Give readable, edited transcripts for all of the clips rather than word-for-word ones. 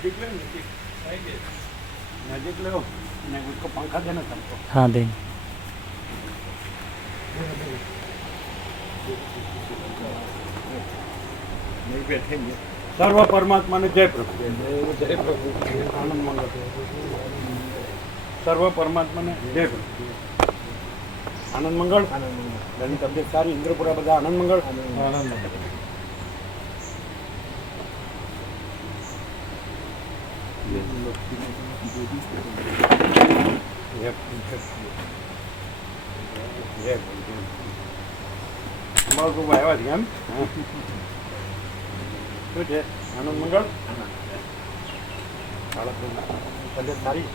नजदीक ले नजदीक ले उसको पंखा देना सबको। हाँ दे नहीं बैठेंगे। सर्व परमात्मा ने जय प्रभु। जय प्रभु आनंद मंगल। सर्व परमात्मा ने जय प्रभु आनंद मंगल। એની તબિયત સારી ઇન્દ્રપુરા બધા આનંદ મંગળ આનંદ મંગળ. અમારું ખૂબ આવ્યા છે એમ શું છે આનંદ મંગળ તબિયત સારી.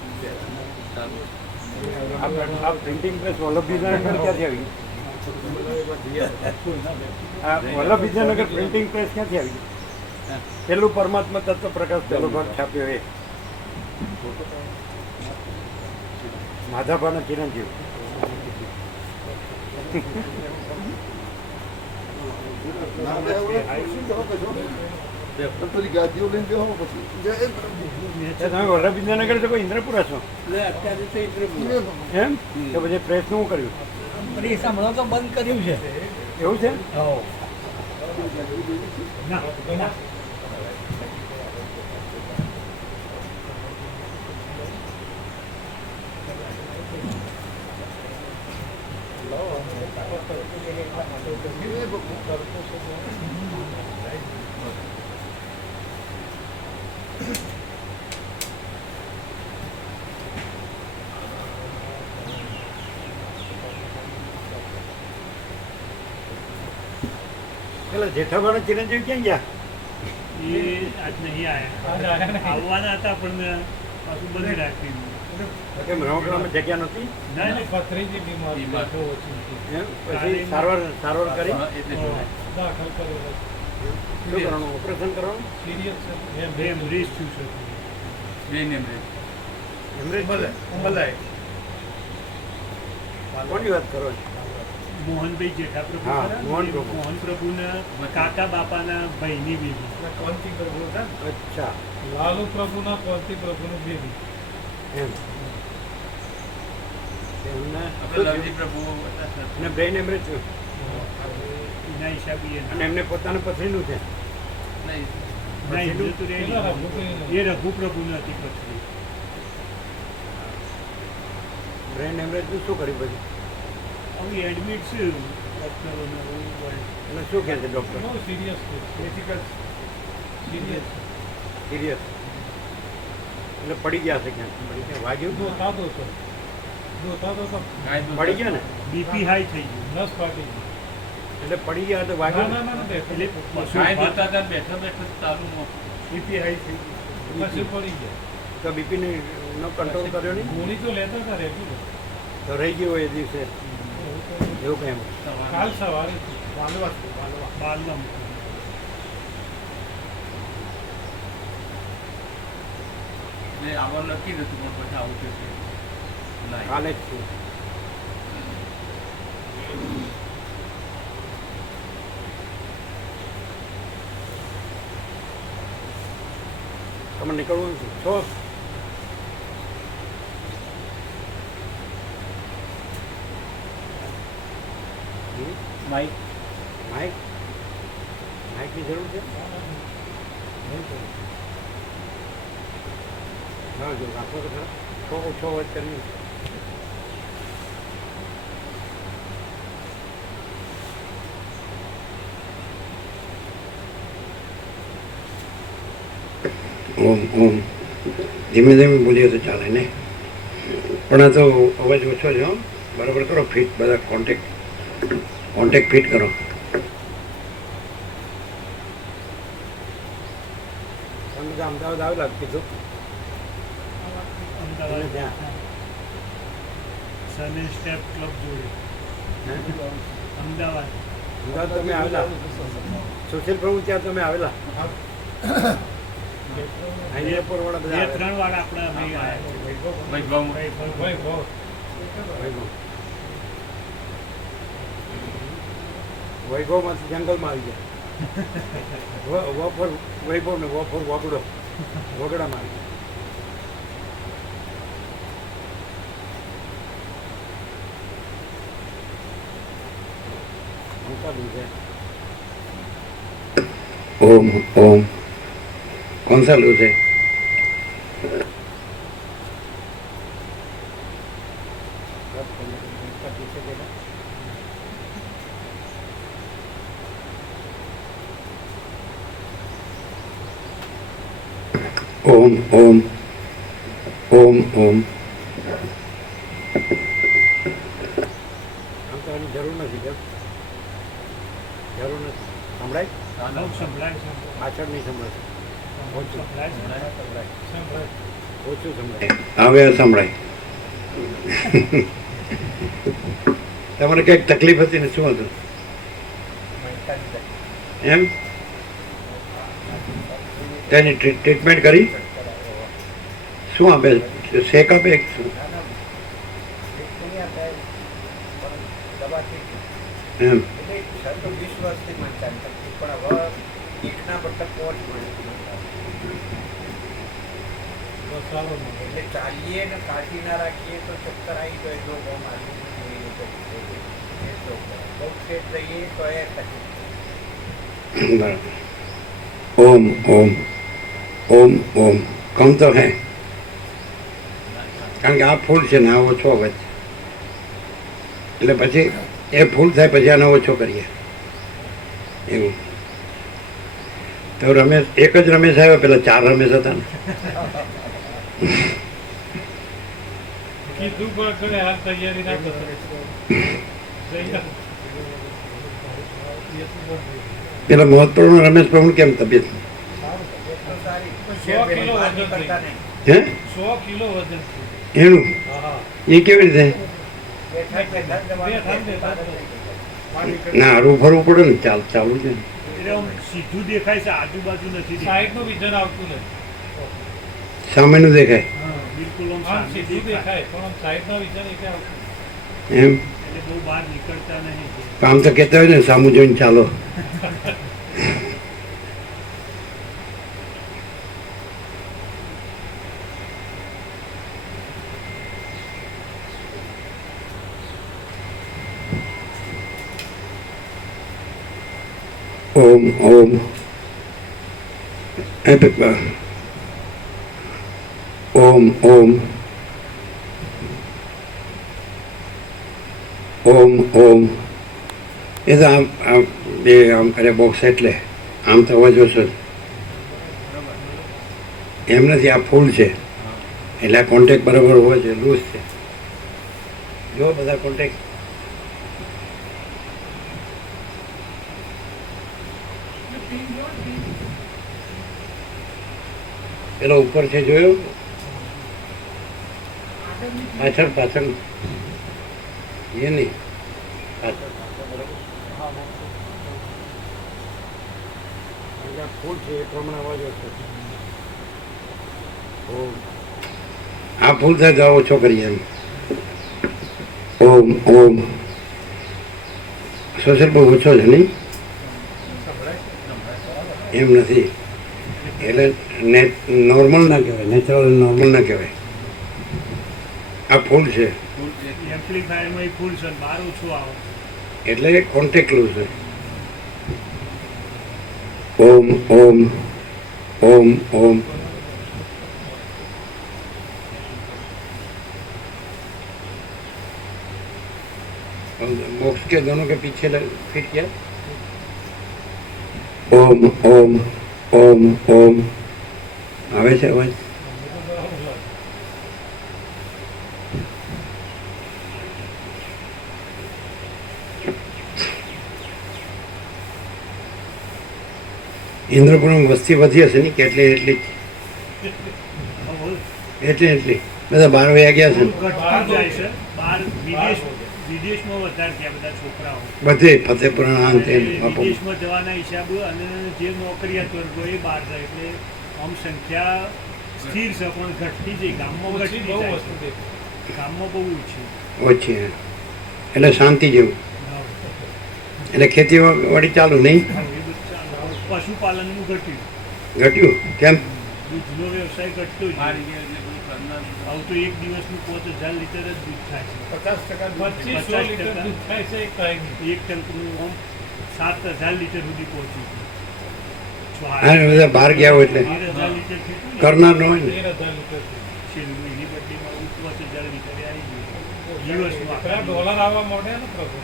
આ પ્રિન્ટિંગ પ્રેસ વલ્લભ વિદ્યાનગર ક્યાંથી આવી? આ વલ્લભ વિદ્યાનગર પ્રિન્ટિંગ પ્રેસ ક્યાંથી આવી? પેલું પરમાત્મા તત્વ પ્રકાશ પેલો ભાગ છાપ્યો એ માધાભાના ચિરંજીવ. તમે વલ્લભ વિદ્યાનગર છો કોઈ ઇન્દ્રપુરા છો એમ કે પછી પ્રેસનું શું કર્યું? હમણાં તો બંધ કર્યું છે. એવું છે? પેલા જેઠાભાઈ ચિરંજીવ ક્યાં ગયા? એ આજ નહીં આવ્યા. આવવાના હતા પણ પાછું બંધ રાખ્યું. કેમ રમકડામાં જગ્યા નથી? ના ના, પથરીની બીમારી એમ પછી સારવાર કરી દાખલ કરેલો શું કરવાનું? ઓપરેશન કરવાનું? સિરિયસ છે બે મરીઝ થયું છે. હેમરેજ ભલે કોની વાત કરો છો? મોહનભાઈ જેઠા પ્રભુ હા, ખરા? મોહન પ્રભુ. મોહન પ્રભુના કાકા બાપાના ભાઈની બેબી. કોંતી પ્રભુ હતા અચ્છા લાલુ પ્રભુના કોંતી પ્રભુનું બેબી. એમ એમને પ્રભુ અને બ્રેઇન હેમરેજ થયું એના હિસાબે અને એમને પોતાનું પથરીનું છે. ના, એમને તો રે પેલા રઘુભાઈ એ રઘુ પ્રભુ નથી પથરી. બ્રેઇન હેમરેજનું શું કર્યું પછી? હવે એડમિટ છે ડૉક્ટરોને. અને શું કહે છે ડૉક્ટર? બહુ સિરિયસ છે સિરિયસ સિરિયસ એટલે પડી ગયા છે ક્યાંક? પડી ગયા વાગ્યું? દોતાદો તો પડી ગયા ને બીપી હાઈ થઈ ગયું. નસ ફાટી ગઈ. એટલે પડી ગયા તો ના વાગ્યું ના ના એટલે એટલે બીપી હાઈ થઈ ગયું. પછી પડી ગયા. તો બીપીને નો કંટ્રોલ કર્યો નહીં ગોળી તો લેતા હતા રેગ્યુલર. તો રહી ગયો એ દિવસે એવું કંઈ એમ કાલ સવારે બાલના આવવાનું નક્કી નતું પણ પછી આવું થયું. કાલે જ છે. તમે નીકળવું છો? માઇક માઇક માઇકની જરૂર છે? હા જો રાખો તો ખરા. ઓછો અવાજ કરી ઓમ ઓમ ધીમે ધીમે બોલીએ તો ચાલે ને પણ આ તો અવાજ ઓછો છે. હો બરાબર કરો ફિટ બધા કોન્ટેક્ટ ફિટ કરો. તમે બધા અમદાવાદ આવેલા કીધું અમદાવાદ ત્યાં સને સ્ટેપ ક્લબ જોડે અમદાવાદ. અમદાવાદ તમે આવેલા? સુશીલ પ્રભુ ત્યાં તમે આવેલા? હાઈવેપર વાળા બધા બે આવેલા? ત્રણ વાર આપણે અમે આવ્યા છે. ભાઈ બહુ વૈભવમાંથી જંગલમાં આવી ગયા. વફર વૈભવ ને વફર વાગડો વગડા મારી ओम ओम कौन सा लूज है ओम ओम ओम ओम આમ તો આની જરૂર નથી જરૂર નથી સંભળાય સંભળાય છે. પાછળ નહીં સંભળાય ઓછું સંભળાય ઓછું સંભળાય હવે સંભળાય તમારે કંઈક તકલીફ હતી ને શું હતું એમ તેની ટ્રીટમેન્ટ કરી શું આપે શેક આપે શું એમ ચાલીએ ને કાઢી ના રાખીએ તો ચક્કર આવી જાય જો બહુ મારી બહુ સેટ રહીએ તો એ बराबर ओम ओम ओम ओम कम तो है કારણ કે આ ફૂલ છે ને આ ઓછો અવાજ એટલે પછી એ ફૂલ થાય પછી આને ઓછો કરીએ એવું તો રમેશ એક જ રમેશ આવ્યો પેલા 4 રમેશ હતા ને કીધું પણ ઘરે હાથ તૈયારી ના કરો. પેલા મહત્વપૂર્ણ રમેશ પ્રભુ કેમ તબિયત સો કિલો વજન કરતા નહીં હે 100 કિલો વજન છે. એનું હા એ કેવી રીતે ના હરવું ફરવું પડે ને ચાલુ છે એટલે આમ સીધું દેખાય છે, આજુબાજુ નથી દેખાય. સાઈડ નું વિઝન આવતું નથી. સામેનું દેખાય બિલકુલ આમ આમ સામે સીધું દેખાય. દેખાય પણ આમ સાઈડ નો વિઝન એટલે આવતું નથી. એમ એટલે બહુ બહાર નીકળતા નહીં. આમ તો કહેતા હોય ને સામું જોઈને ચાલો ओम ओम ओम ओम ओम ओम એ તો આમ બે આમ કરે બોક્સ એટલે આમ તો અવાજ ઓછો જ. એમ નથી આ ફૂલ છે એટલે આ કોન્ટેક્ટ બરાબર હોય છે લૂઝ છે જો બધા કોન્ટેક્ટ પેલો ઉપર છે જોયો પાછળ પાછળ એ નહીં પાછળ ફૂલ છે એ પ્રમાણે અવાજ ઓછો છે. ઓમ આ ફૂલ થાય તો ઓછો કરીએ એમ ઓમ ઓમ સોશિયલ બહુ ઓછો છે નહીં એમ નથી એટલે નોર્મલ ના કહેવાય નેચરલ નોર્મલ ના કહેવાય આ ફૂલ છે એમ્પ્લીફાયરમાં એ ફૂલ છે ને બહાર ઓછું આવે. એટલે કોન્ટેક્ટ લઉં છે ઓમ ઓમ ओम ओम मोक्ष के दोनों के पीछे फिट किया ओम ओम ओम ओम आवे છે અવાજ ઇન્દ્રપુરમાં વસ્તી વધી હશે ને કેટલી એટલી એટલી બધા 12 વાગ્યા ગયા છે ઘટતું જાય છે બહાર વિદેશમાં વધારે ગયા બધા છોકરાઓ બધે ફતેપુરા આમ તેમ વિદેશમાં જવાના હિસાબે અને જે નોકરિયાત વર્ગો એ બહાર જાય એટલે આમ સંખ્યા સ્થિર છે પણ ઘટતી જાય ગામમાં ઘટતી જાય છે. ગામમાં બહુ ઓછી ઓછી એટલે શાંતિ જેવું એટલે ખેતીવાડી ચાલુ નહીં પશુપાલનનું ઘટ્યું ઘટ્યું કેમ દૂધનો વ્યવસાય ઘટતો જ મારી ગયા એટલે બધું ઘરના આવું તો એક દિવસનું 5,000 લીટર જ દૂધ થાય છે 50% 2500 લીટર દૂધ થાય છે એક ટાઈમ. એક ટંકનું આમ 7,000 લીટર સુધી પહોંચ્યું હતું. હા ને બધા બહાર ગયા હોય એટલે 13,000 લીટર થયું ને. કરનાર ન હોય ને 13,000 લીટર છે. છેલ્લું એની બદલીમાં 5,000 લીટર આવી ગયું દિવસનું પેલા ડોલર આવવા માંડ્યા ને પ્રભુ.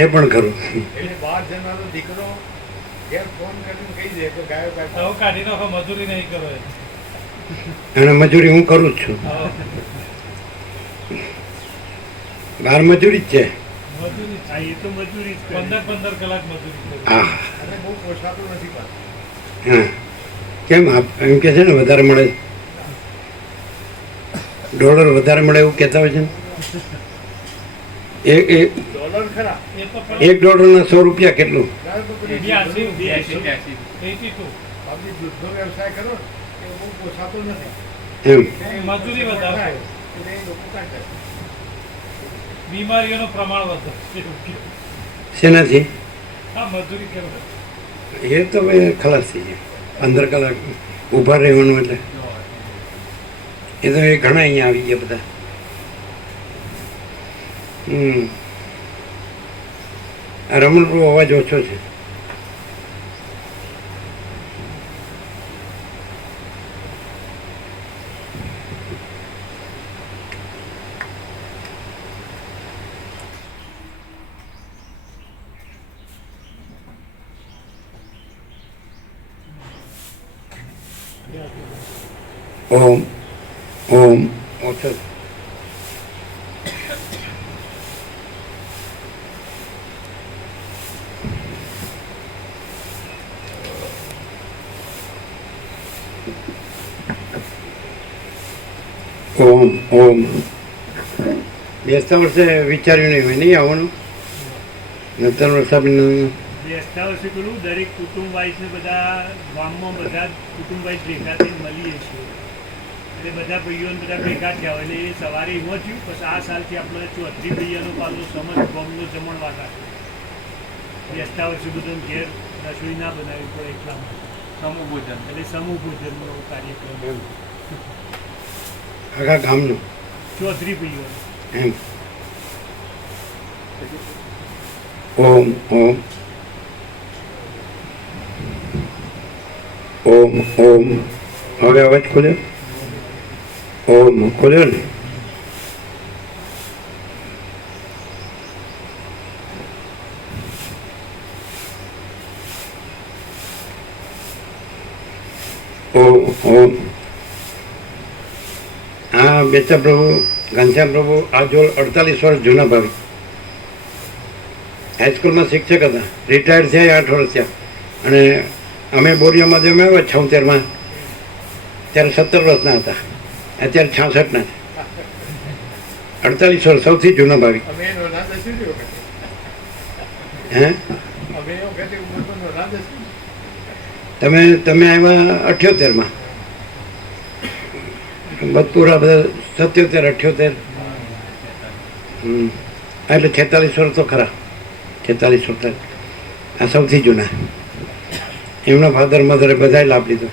એ પણ ખરું. એટલે બહાર જનારો દીકરો ઘેર ફોન કરીને કહી દે કે ગાયો હવે કાઢો. કાઢી નાખો, મજૂરી નહીં કરો એ. અને મજૂરી હું કરું જ છું. બહાર મજૂરી જ છે. મજૂરી છે. હા એ તો મજૂરી જ કરે. 15 કલાક મજૂરી કરે. હા અને બહુ પોસાતું નથી પાછું. હા કેમ એમ કે છે ને વધારે મળે ડોલર વધારે મળે એવું કહેતા હોય છે ને ડોલર ખરા એ તો પણ એક ડોલરના 100 રૂપિયા કેટલું ગાયો તો પેલી 82, દૂધનો- 82. 82. બાપજી દૂધનો વ્યવસાય કરો ને, એ બહુ પોસાતો નથી. એમ મજૂરી વધારે. થાય, એટલે એ લોકો કાઢે. બીમારીઓનું પ્રમાણ વધે. શેનાથી હા, મજૂરી કરો. એ તો હવે ખલાસ થઈ જાય 15 કલાક ઊભા રહેવાનું એટલે એ તો એ ઘણા અહીંયા આવી ગયા બધા. આ રમણપ્રભુ અવાજ ઓછો છે. ઓમ ઓમ ઓછો છે. ઓમ ઓમ બેસતા વર્ષે વિચાર્યું નહીં હોય નહીં આવવાનું નતર વરસાદનું બેસતા વર્ષે પેલું દરેક કુટુંબ વાઇઝને બધા ગામમાં બધા કુટુંબ વાઇઝ ભેગા થઈને મળીએ છીએ એટલે બધા ભાઈઓને બધા ભેગા થયા હોય એટલે એ સવારે એમાં થયું પછી આ સાલથી આપણે ચૌધરી ભૈયાનો પાલો સમજ ગામનો જમણવાર રાખ્યો બેસતા વર્ષે બધાને ઘેર રસોઈ ના બનાવી પડે એટલામાં સમૂહ ભોજન. એટલે સમૂહ ભોજનનો કાર્યક્રમ આખા ગામનું ચૌધરી ભાઈઓ એમ ઓમ ઓમ ઓમ ઓમ હવે અવાજ ખોલ્યો ઓમ ખોલ્યો ને ઓમ ઓમ હા બેચા પ્રભુ ઘનશ્યામ પ્રભુ આ જો 48 વર્ષ જૂના ભાવિક હાઈસ્કૂલમાં શિક્ષક હતા રિટાયર્ડ થયા 8 વર્ષ થયા અને અમે બોરિયામાં જેમ આવ્યા 76માં ત્યારે 17 વર્ષના હતા અત્યારે 66ના છે 48 વર્ષ સૌથી જૂના ભાવિક અમે એનો રાજ હશું ને એ વખતે. હે અમે એ વખતે ઉંમરનો રાજ હશું. તમે આવ્યા 78માં બદપુરા બધા 77 78 એટલે 46 વર્ષ તો ખરા 46 વર્ષ આ સૌથી જૂના એમના ફાધર મધરે બધાએ લાભ લીધો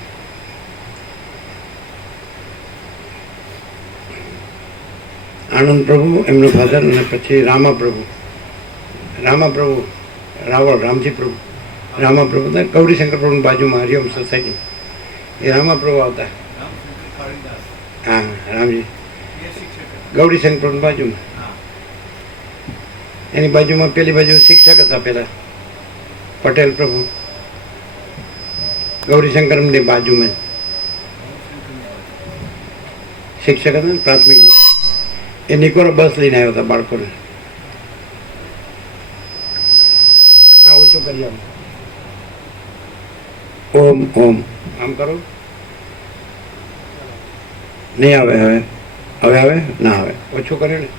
આનંદ પ્રભુ એમનો ફાધર અને પછી રામા પ્રભુ રાવળ રામજી પ્રભુ રામા પ્રભુ ગૌરીશંકર પ્રભુની બાજુમાં હરિઓમ સોસાયટી એ રામા પ્રભુ આવતા રામશંકર કાળીદાસ. હા રામજી એ શિક્ષક હતા. ગૌરીશંકર પ્રભુની બાજુમાં હા. એની બાજુમાં પેલી બાજુ શિક્ષક હતા પેલા પટેલ પ્રભુ ગૌરીશંકરની બાજુમાં શિક્ષક હતા ને પ્રાથમિકમાં એ નિકોરો બસ લઈને આવ્યા હતા બાળકોને હા ઓછું કરી આવો ઓમ ઓમ આમ કરો નહીં આવે હવે આવે ના આવે ઓછું કર્યું ને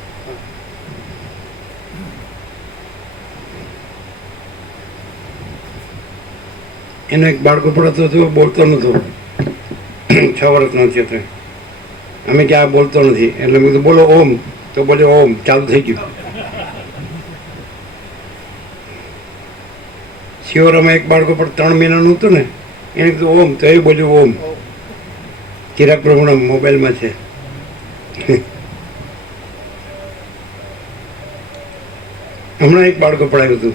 એનો એક બાળકો પડતો હતો બોલતો નહોતો 6 વર્ષનો થયો હતો અમે કે આ બોલતો નથી એટલે મેં કીધું બોલો ઓમ તો બોલ્યો ઓમ ચાલુ થઈ ગયું શિવરામાં એક બાળકો પણ 3 મહિનાનું હતું ને એને કીધું ઓમ, તો એ બોલ્યું ઓમ. ચિરાગ પ્રભુના મોબાઈલમાં છે. હમણાં એક બાળકો પડાવ્યું હતું,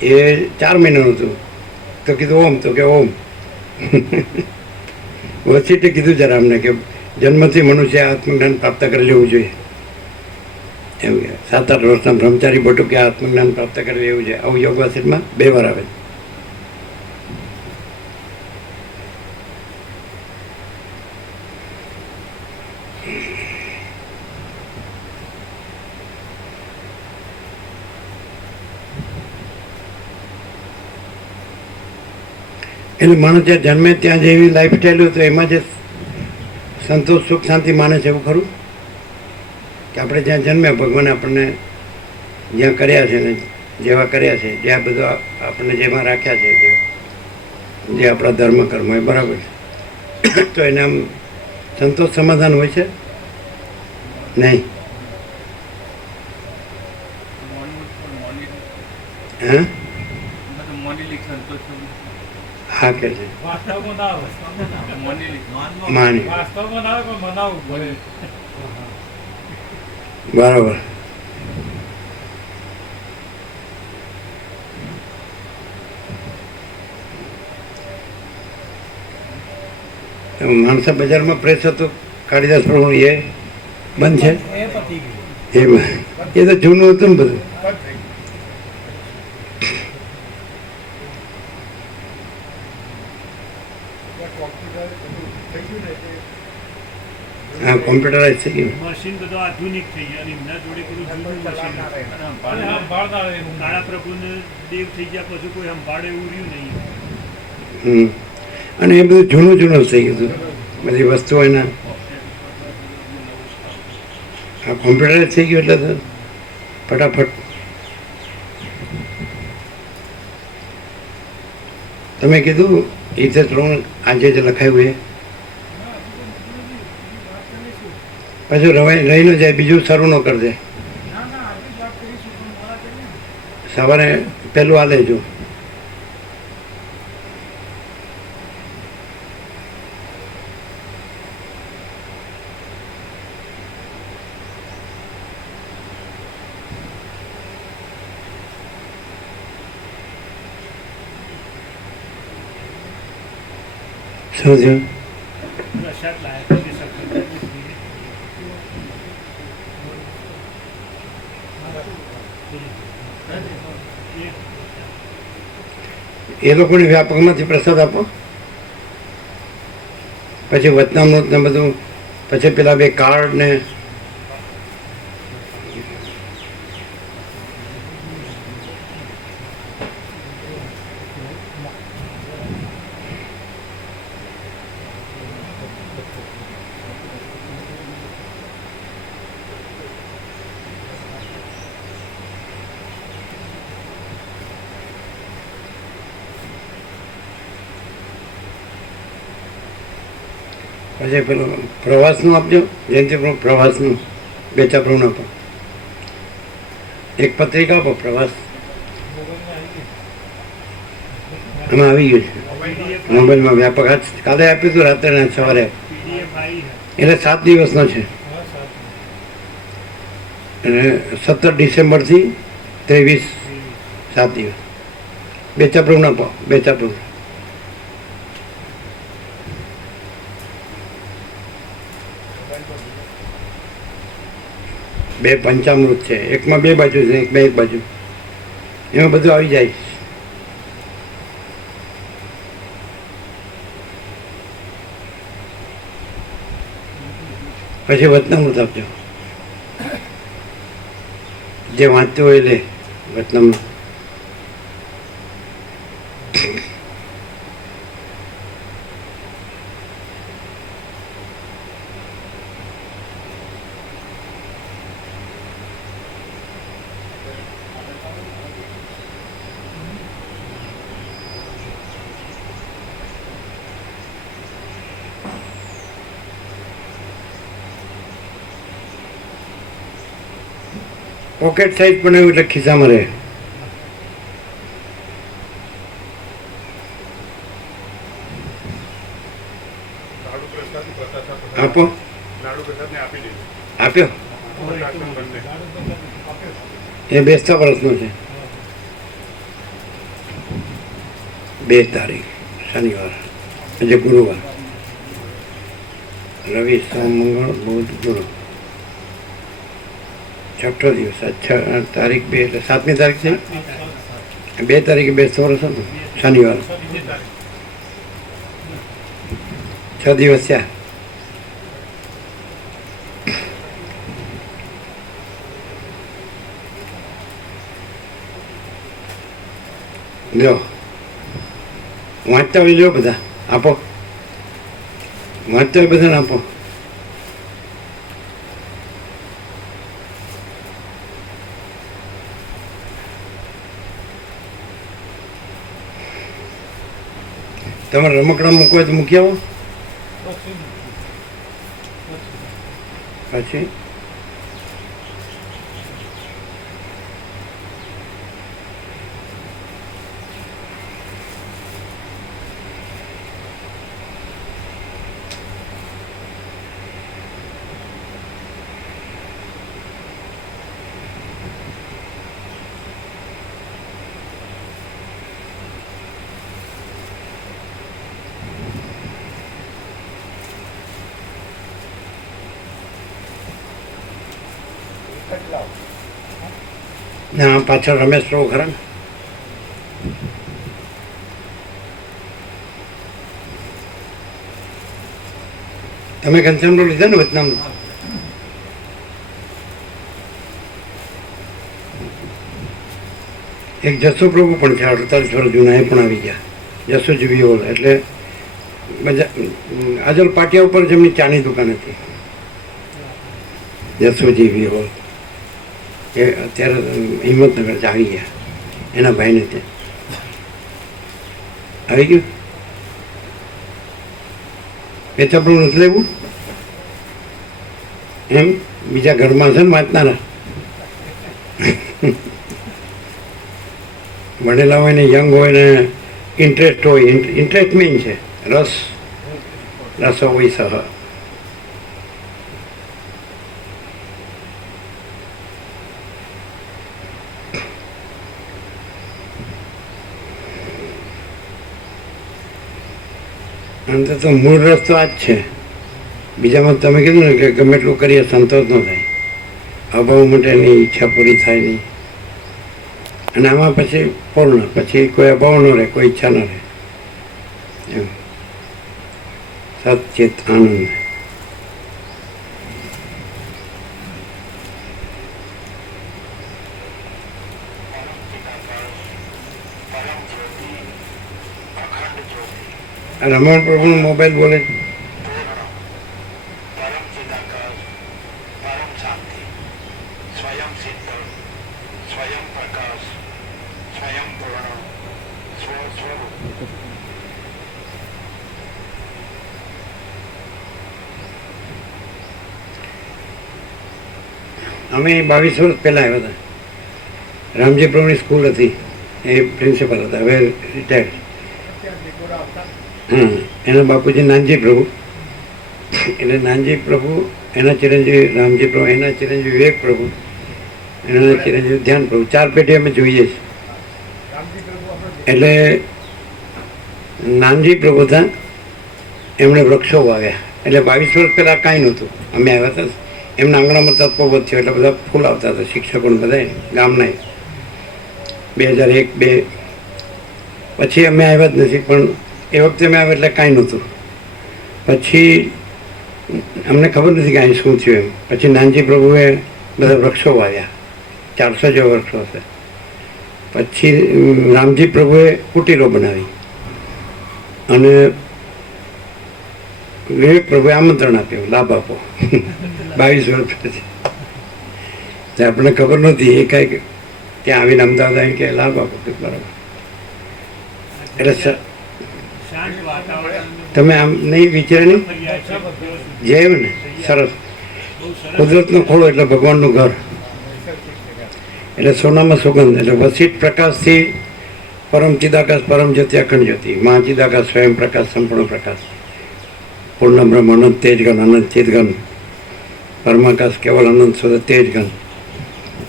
એ 4 મહિનાનું હતું, તો કીધું ઓમ, તો કે ઓમ. વસીટે કીધું જરા અમને કે જન્મથી મનુષ્ય આત્મજ્ઞાન પ્રાપ્ત કરી લેવું જોઈએ. એવું કે 7-8 વર્ષના બ્રહ્મચારી બટુકે આત્મજ્ઞાન પ્રાપ્ત કરી લેવું છે. આવું યોગ વાસિતમાં 2 વાર આવે છે. એટલે માણસ જ્યાં જન્મે ત્યાં જે એવી લાઈફસ્ટાઈલ હોય તો એમાં જે સંતોષ સુખ શાંતિ માને છે એવું ખરું કે આપણે જ્યાં જન્મ્યા ભગવાને આપણને જ્યાં કર્યા છે ને જેવા કર્યા છે જ્યાં બધું આપણને જેમાં રાખ્યા છે જે આપણા ધર્મ કર્મ હોય બરાબર છે તો એને આમ સંતોષ સમાધાન હોય છે નહીં? હે? હા કે છે વાસ્તવમાં ના આવે. માની વાસ્તવમાં ના આવે પણ મનાવવું પડે. બરાબર. માણસા બજારમાં પ્રેસ હતું કાળીદાસ પ્રભુ એ બંધ છે. એ પતી ગયું. એમાં એ તો જૂનું હતું ને બધું. હા, કોમ્પ્યુટરાઇઝ થઈ ગયું. મશીન બધું આધુનિક થઈ ગયા અને એમના જોડે પેલું જૂનું મશીન હતું. અને સંભાળતા રહે એવું. કાળા પ્રભુને દેવ થઈ ગયા પછી કોઈ સંભાળે એવું રહ્યું નહીં. અને એ બધું જૂનું જૂનું થઈ ગયું હતું. બધી વસ્તુઓ એના આ કોમ્પ્યુટરાઇઝ થઈ ગયું એટલે તો ફટાફટ. તમે કીધું એ તો 3 આજે જ લખાયું એ પાછું રહી ન જાય, બીજું શરૂ ન કરી દે. સવારે પહેલું આ લેજો. શું થયું? પ્રસાદ લાયા પછી સફળ એ લોકોને વ્યાપકમાંથી પ્રસાદ આપો, પછી વચનામૃત ને બધું, પછી પેલા 2 કાર્ડ ને પછી પેલું પ્રવાસનું આપજો. જયંતિ પ્રવાસનું 2 ચાપડું આપો. એક પત્રિકા આપો પ્રવાસ. આમાં આવી ગયું છે મોબાઈલમાં વ્યાપક. આજ કાલે આપ્યું હતું રાત્રે ને સવારે, પીડીએફ આવી છે. એટલે 7 દિવસનો છે. અને 17 ડિસેમ્બરથી 23 7 દિવસ. 2 ચાપડું આપો. 2 ચાપડું. બે પંચામૃત છે, એકમાં 2 બાજુ છે, એકમાં 1 બાજુ. એમાં બધું આવી જાય. પછી વચનામૃત આપજો. જે વાંચતું હોય લે વચનામૃત. પોકેટ સાઈઝ બનાવ્યું એટલે ખિસ્સામાં રહે. આપો. આપ્યો એ બેસતા વર્ષનો છે. 2 તારીખ શનિવાર, આજે ગુરુવાર, રવિ સોમ મંગળ બુધ ગુરુ, 6 દિવસ. અચ્છા, તારીખ 2 એટલે 7મી તારીખ છે. 2 તારીખે બેસતો વર્ષ હતો શનિવાર. 6 દિવસ થયા. લ્યો વાંચતા હોય જો બધા આપો. વાંચતા હોય બધાને આપો. તમારે રમકડા મૂકવા હોય તો મૂકી આવો. પછી ના પાછળ રમેશ પ્રભુ ખરા ને? તમે ઘનશ્યામનું લીધા ને વચનામનું? એક જસો પ્રભુ પણ છે 48 વર્ષ જૂના, એ પણ આવી ગયા. જસો જીવી હોલ એટલે આજલ પાટિયા ઉપર જેમની ચાની દુકાન હતી, જસોજી વિહોલ, એ અત્યારે હિંમતનગર જ આવી ગયા. એના ભાઈને ત્યાં આવી ગયું. એ ચપડું નથી લેવું એમ? બીજા ઘરમાં છે ને વાંચનારા, ભણેલા હોય ને, યંગ હોય ને, ઇન્ટરેસ્ટ હોય. ઇન્ટરેસ્ટ મેઇન છે. રસો હોય સહ. અંતે તો મૂળ રસ્તો આ જ છે. બીજામાં તમે કીધું ને કે ગમે એટલું કરીએ સંતોષ ન થાય, અભાવ માટેની ઈચ્છા પૂરી થાય નહીં. અને આમાં પછી પૂર્ણ, પછી કોઈ અભાવ ન રહે, કોઈ ઈચ્છા ન રહે. એમ સચેત આનંદ. રમણ પ્રભુનો મોબાઈલ બોલે છે. અમે 22 વર્ષ પહેલાં આવ્યા હતા. રામજી પ્રભુની સ્કૂલ હતી, એ પ્રિન્સિપલ હતા, હવે રિટાયર્ડ. હા, એના બાપુજી નાનજી પ્રભુ, એટલે નાનજી પ્રભુ, એના ચિરંજીવી રામજી પ્રભુ, એના ચિરંજીવી વિવેક પ્રભુ, એના ચિરંજીવી ધ્યાન પ્રભુ. 4 પેઢી અમે જોઈએ છીએ. એટલે નાનજી પ્રભુ હતા, એમણે વૃક્ષો વાવ્યા. એટલે 22 વર્ષ પહેલાં કાંઈ નહોતું. અમે આવ્યા હતા, એમના આંગણામાં તત્પોબત થયો એટલે બધા ફૂલ આવતા હતા, શિક્ષકોને બધા ગામના. 2001-2 પછી અમે આવ્યા જ નથી, પણ એ વખતે અમે આવ્યા એટલે કાંઈ નહોતું. પછી અમને ખબર નથી કે અહીં શું થયું એમ. પછી નાનજી પ્રભુએ બધા વૃક્ષો વાવ્યા, 400 જેવા વૃક્ષો હશે. પછી રામજી પ્રભુએ કુટીરો બનાવી અને વિવેક પ્રભુએ આમંત્રણ આપ્યું, લાભ આપો. 22 વર્ષ પછી આપણને ખબર નહોતી. એ કાંઈક ત્યાં આવીને અમદાવાદ આવી કે લાભ આપો. બરાબર. એટલે તમે આમ નહીં વિચારે નહીં જેમ ને? સરસ. કુદરતનો ખોળો એટલે ભગવાનનું ઘર. એટલે સોનામાં સુગંધ. એટલે વસિત પ્રકાશથી પરમ ચિદાકાશ, પરમ જ્યોતિ, અખંડ જ્યોતિ, મહાચિદાકાશ, સ્વયં પ્રકાશ, સંપૂર્ણ પ્રકાશ. પૂર્ણ બ્રહ્મ અનંત તેજગન અનંત ચિતગન પરમાકાશ કેવલ અનંત શુદ્ધ તેજગન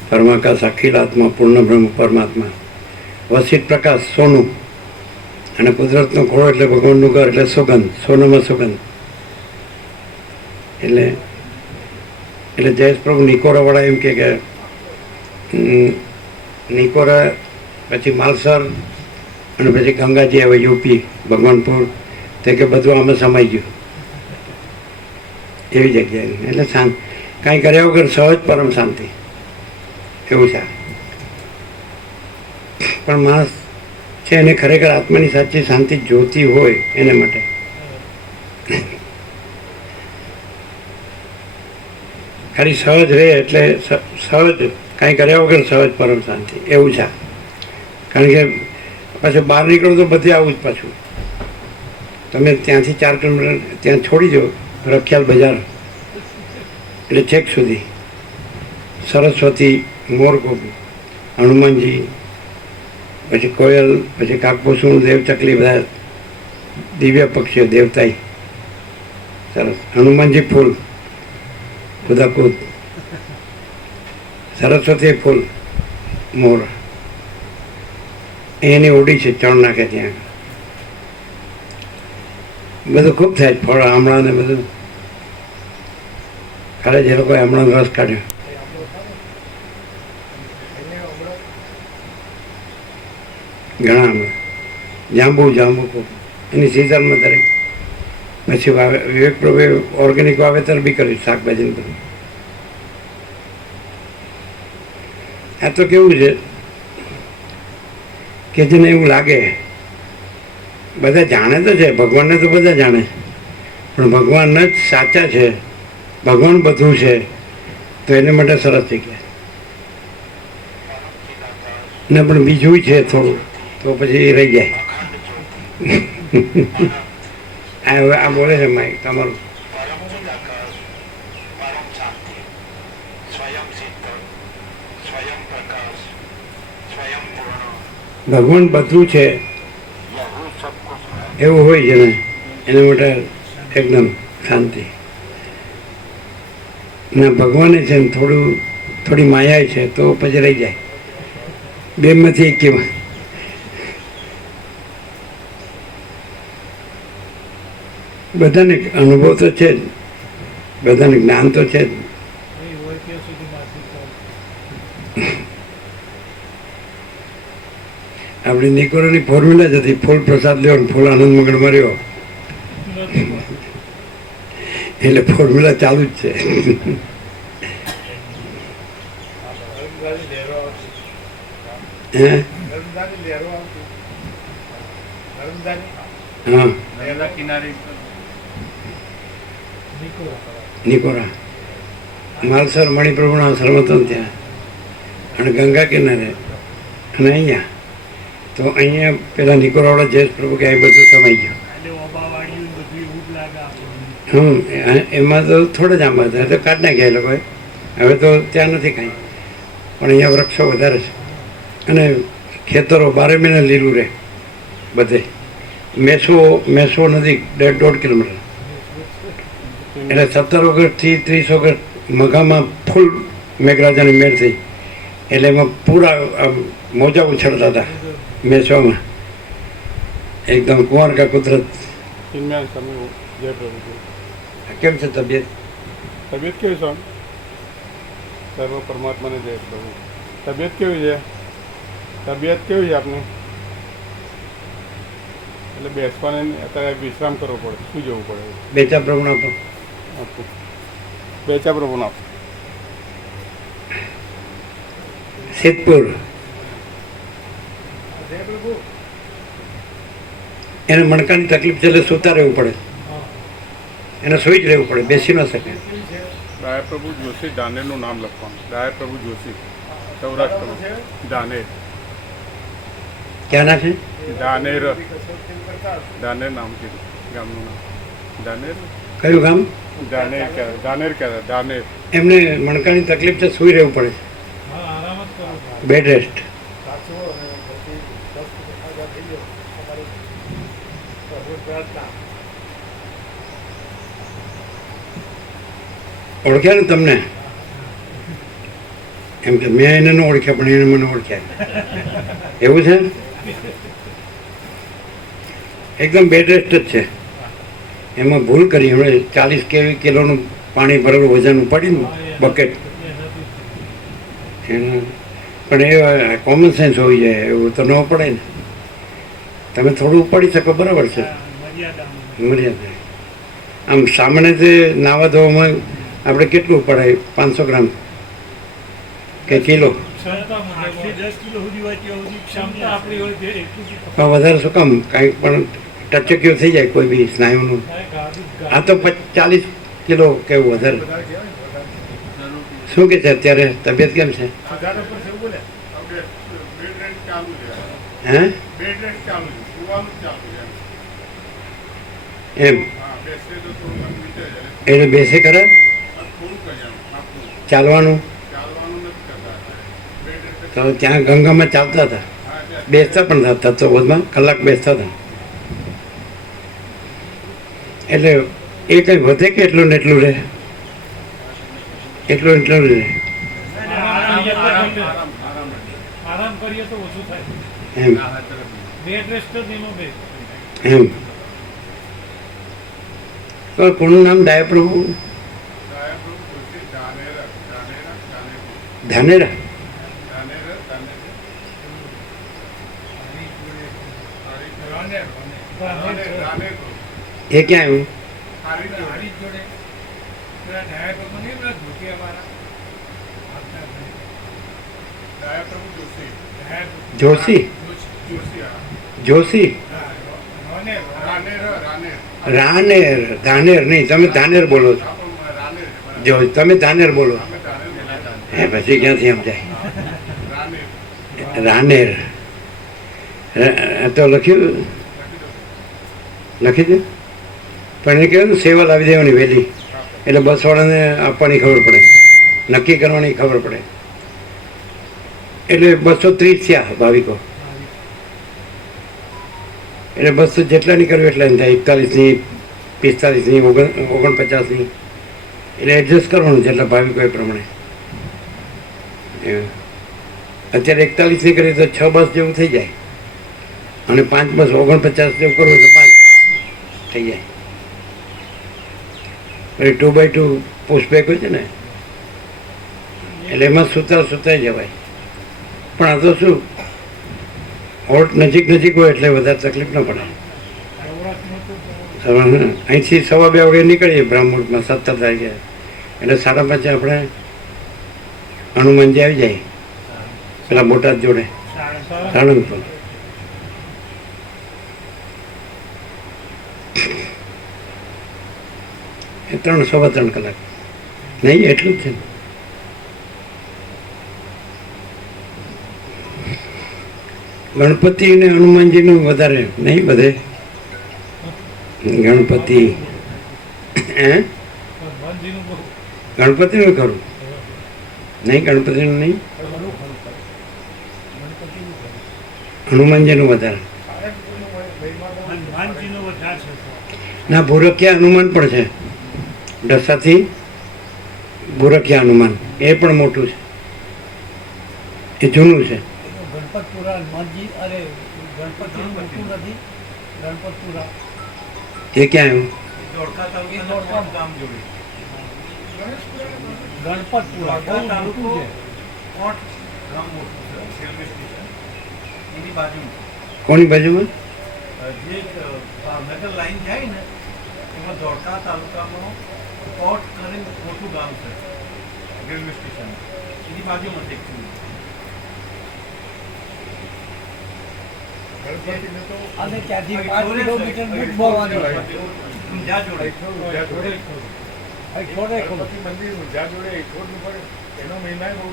પરમાકાશ અખિલ આત્મા પૂર્ણ બ્રહ્મ પરમાત્મા વસિત પ્રકાશ સોનું અને કુદરતનો ઘોડો એટલે ભગવાનનું ઘર એટલે સુગંધ સોનામાં સુગંધ એટલે જયેશ પ્રભુ નિકોરાવાળા એમ કે નિકોરા પછી માલસર અને પછી ગંગાજી આવે યુપી ભગવાનપુર તે કે બધું આમાં સમાઈ ગયું એવી જગ્યાએ એટલે કાંઈ કર્યા વગર સહજ પરમ શાંતિ એવું છે. પણ માણસ છે એને ખરેખર આત્માની સાચી શાંતિ જોતી હોય એને માટે ખાલી સહજ રહે એટલે સહજ કાંઈ કર્યા વગર સહજ પરમ શાંતિ એવું છે. કારણ કે પાછું બહાર નીકળો તો બધે આવું જ પાછું તમે ત્યાંથી 4 કિલોમીટર ત્યાં છોડી દો રખિયાલ બજાર એટલે છેક સુધી સરસ્વતી મોરગોપી હનુમાનજી પછી કોયલ પછી કાકપોસું દેવચકલી બધા દિવ્ય પક્ષીઓ દેવતાઈ સરસ હનુમાનજી ફૂલ કુદાકુદ સરસ્વતી ફૂલ મોર એની ઓડી છે ચણ નાખે ત્યાં બધું ખૂબ થાય ફળ આમળા ને બધું ખરે જે લોકોએ હમણાં રસ કાઢ્યો ઘણા આમળા જાંબુ ખૂબ એની સિઝનમાં દરેક પછી વિવેક પ્રભુએ ઓર્ગેનિક વાવેતર બી કર્યું શાકભાજીનું બધું. આ તો કેવું છે કે જેને એવું લાગે બધા જાણે તો છે ભગવાનને તો બધા જાણે પણ ભગવાન જ સાચા છે ભગવાન બધું છે તો એને માટે સરસ જગ્યા ને પણ બીજું છે થોડું તો પછી રહી જાય. આ બોલે છે માઇક તમારું ભગવાન બધું છે એવું હોય છે ને એના માટે એકદમ શાંતિ ના ભગવાને છે ને થોડી માયા છે તો પછી રહી જાય બેમાંથી એક કેમાં બધાને અનુભવ તો છે જ બધાને જ્ઞાન તો છે જ આપણી નિકોરાની ફોર્મ્યુલા જ હતી ફૂલ પ્રસાદ લેવો ને ફૂલ આનંદ મગન મર્યો એટલે ફોર્મ્યુલા ચાલુ જ છે. હે હા નિકોરા માલસર મણિપ્રભુના આશ્રમ હતો ને ત્યાં અને ગંગા કિનારે અને અહીંયા તો અહીંયા પેલા નિકોરાવાળા જયેશ પ્રભુ કે અહીં બધું સમાઈ ગયું. એમાં તો થોડા જ આંબા હતા તો કાઢ નાખ્યા એ લોકોએ હવે તો ત્યાં નથી કાંઈ પણ અહીંયા વૃક્ષો વધારે છે અને ખેતરો 12 મહિના લીલું રહે બધે. મેસો નદી 1.5 કિલોમીટર એટલે 17 ઓગસ્ટથી 30 ઓગસ્ટ મઘામાં ફૂલ મેઘરાજાની મેળ થઈ એટલે એમાં પૂરા મોજા ઉછળતા હતા મેસોમાં એકદમ કુંવર કા કુદરત. કેમ છે તબિયત તબિયત કેવી છે સર્વ પરમાત્માને જય પ્રભુ. તબિયત કેવી છે આપને? એટલે બેસવાને અત્યારે વિશ્રામ કરવો પડે શું જવું પડે? બેચા પ્રભુના આપો બેચા પ્રભુના આપો સિદ્ધપુર એને મણકાની તકલીફ છે એટલે સૂતા રહેવું પડે એને સૂઈ જ રહેવું પડે બેસી ન શકે. ડાયર પ્રભુ જોશી દાનેરનું નામ લખવાનું. ડાયર પ્રભુ જોશી સૌરાષ્ટ્રમાં દાનેર. ક્યાં ના છે? દાનેર નામ કીધું ગામનું નામ દાનેર. કયું ગામ? દાનેર દાનેર. એમને મણકાની તકલીફ છે સૂઈ રહેવું પડે બેડ રેસ્ટ. ઓળખ્યા ને તમને? એમ કે મેં એને ન ઓળખ્યા પણ એને મને ઓળખ્યા. એવું છે? એકદમ બેડ રેસ્ટ જ છે. એમાં ભૂલ કરી. હમણાં 40 કિલોનું પાણી ભરેલું વજન ઉપાડીને બકેટ. એનું પણ એ કોમન સેન્સ હોવી જાય. એવું તો ન પડે ને. તમે થોડું ઉપાડી શકો બરાબર છે, મર્યાદા. આમ સામાન્ય રીતે નાવા ધોવામાં આપણે કેટલું ઉપાડાય? 500 ગ્રામ કે કિલો? ક્ષમતા મુજબ 10 કિલો સુધી હોય ત્યાં સુધી ક્ષમતા આપણી હોય તે એટલું જ પણ વધારે શું કામ? કાંઈ પણ ટચક્યું થઈ જાય કોઈ બી સ્નાયુનું. આ તો 40 કિલો કેવું વધારે. શું કે છે અત્યારે? તબિયત કેમ છે? હે? એમ એટલે બેસે ખરા? ચાલવાનું તો ત્યાં ગંગામાં ચાલતા હતા, બેસતા પણ હતા તત્વબોધમાં, કલાક બેસતા હતા. એટલે એ કંઈ વધે કે એટલું ને એટલું રહે? એટલું ને એટલું રહે આરામ કરીએ તો ઓછું થાય. એમ. બેડ રેસ્ટ જ એનો બે. એમ. તો કોનું નામ? ડાયાપ્રભુ ધાનેરા. એ ક્યાં આવ્યું? જોશી? જોશી? રાનેર. ધાનેર નહીં, તમે ધાનેર બોલો છો. જો તમે ધાનેર બોલો. હે, પછી ક્યાંથી સમજાય? રાનેર તો લખ્યું, લખી દે. પણ એ કહેવાય ને સેવા લાવી દેવાની વહેલી, એટલે બસવાળાને આપવાની ખબર પડે, નક્કી કરવાની ખબર પડે. એટલે 230 થયા ભાવિકો. એટલે 200 જેટલાની કરવી એટલા થાય. 41ની, 45ની, 49ની. એટલે એડજસ્ટ કરવાનું જેટલા ભાવિકો એ પ્રમાણે. અત્યારે 41ની કરીએ તો 6 બસ જેવું થઈ જાય, અને 5 બસ 49 જેવું કરવું એટલે 5 થઈ જાય. પછી 2x2 પુશબેક હોય છે ને, એટલે એમાં સુતાઈ જવાય. પણ આ તો શું, હોટ નજીક હોય એટલે વધારે તકલીફ ન પડે. અહીંથી 2:15 વાગે નીકળીએ બ્રહ્મુહૂર્તમાં 17 તારીખે, એટલે 5:30 આપણે હનુમાનજી આવી જાય પેલા બોટાદ જોડે, સાળંગપુર. એ 3-3.25 કલાક નહીં, એટલું જ છે. ગણપતિ ને હનુમાનજીનું વધારે નહીં બધે. ગણપતિ ગણપતિનું ખરું નહીં, ગણપતિનું નહીં, હનુમાનજીનું વધારે. ના, ભૂરખિયા હનુમાન પણ છે. ઢસાથી ભૂરખિયા હનુમાન એ પણ મોટું છે, એ જૂનું છે. ગણપતપુરા હનુમાનજી, અરે ગણપતિ મોટું નથી. ગણપતપુરા એ ક્યાં આવ્યું? ગણપતપુરા બહુ મોટું છે. કોની બાજુમાં? જે ભાવનગર લાઈન જાય ને એમાં ધોળકા તાલુકામાં કોટ કરીને મોટું ગામ છે, રેલવે સ્ટેશન એની બાજુમાં ટેક્સી. અને ત્યાંથી 5 કિલોમીટર દૂર ભવાની છે. જ્યાં જોડે એનો મહિમા બહુ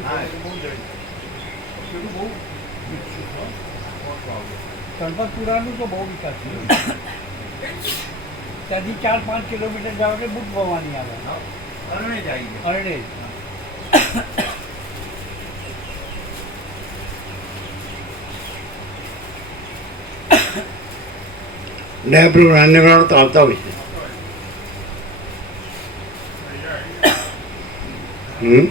ગણપતપુરાનું તો બહુ વિકાસ છે. ત્યાંથી 4-5 કિલોમીટર જાવ એટલે બુટ ભવાની આવે. અરણે જાય છે. અરણે ડાયાપ્રભુ રાનેવાળા તો આવતા હોય છે. હમ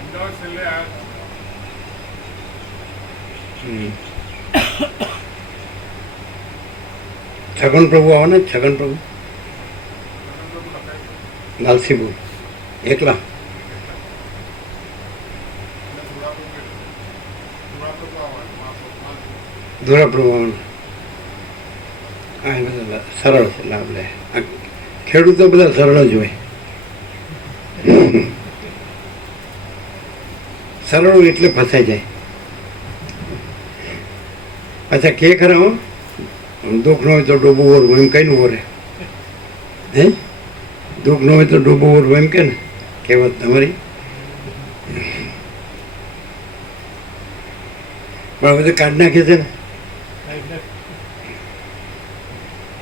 અમદાવાદ છેલ્લે આ હમ. છગન પ્રભુ આવો ને છગન પ્રભુ લાલસીપુર એકલા ધોરા પ્રભુ આવવાના હા એ બધા સરળ છે લાભ લે આ ખેડૂતો બધા સરળ જ હોય સરળ હોય એટલે ફસાઈ જાય પાછા કે ખરા હો દુઃખ ન હોય તો ડૂબવું ઓરવું એમ કઈ નું ઓરે હે દુઃખ ન હોય તો ડૂબવું ઓરવું એમ કે ને કહેવત તમારી પણ બધું કાઢ નાખે છે ને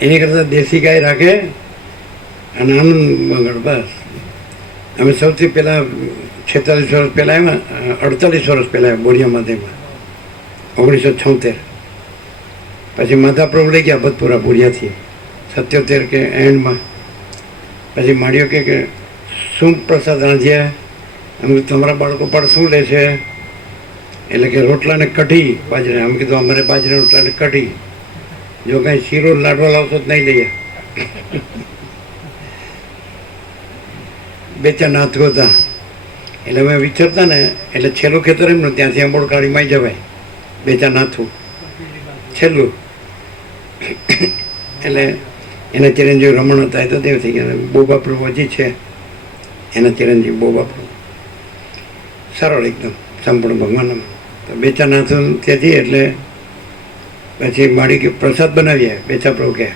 એની કરતાં દેશી ગાય રાખે અને આનંદ મંગળ બસ અમે સૌથી પહેલાં 46 વર્ષ પહેલાં આવ્યા 48 વર્ષ પહેલાં આવ્યા બોરિયા માધેમાં 1976 પછી માધાપ્રભુ લઈ ગયા ભતપુરા બોરિયાથી 77 કે એન્ડમાં પછી માળ્યો કે શું પ્રસાદ રાંધ્યા અમે તમારા બાળકો પણ શું લે છે એટલે કે રોટલાને કઢી બાજરે અમે કીધું અમારે બાજરે રોટલાને કઢી જો કાંઈ શીરો લાડવા લાવશો તો નહીં લઈએ બે ચાર નાથ ગોતા એટલે અમે વિચારતા ને એટલે છેલ્લું ખેતર એમનું ત્યાંથી અંબોડ કાઢીમાં જવાય બે ચાર નાથું છેલ્લું એટલે એના ચિરંજીવ રમણ હતા એ તો દેવ થઈ ગયા બોબા પ્રભુ હજી છે એના ચિરંજીવ બોબા પ્રભુ સરળ એકદમ સંપૂર્ણ ભગવાનના તો બે ચાર નાથું ત્યાંથી એટલે પછી માડી કે પ્રસાદ બનાવીએ બેચા પ્રભુ કે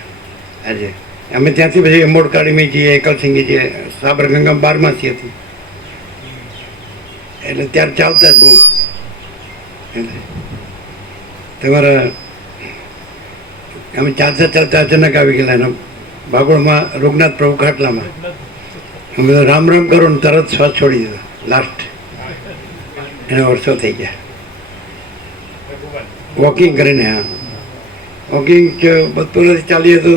આજે અમે ત્યાંથી પછી અંબોડ કાઢીમાં જઈએ એકલસિંગી જઈએ સાબરગંગા 12માસી હતી એટલે ત્યારે ચાલતા જ બહુ એટલે તમારા અમે ચાલતા ચાલતા અચાનક આવી ગયેલા એના ભાગોળમાં રૂગનાથ પ્રભુ ખાટલામાં અમે તો રામ રામ કરો ને તરત શ્વાસ છોડી દીધો લાસ્ટ એના વર્ષો થઈ ગયા વોકિંગ કરીને હા વોકિંગ બતપુરાથી ચાલીએ તો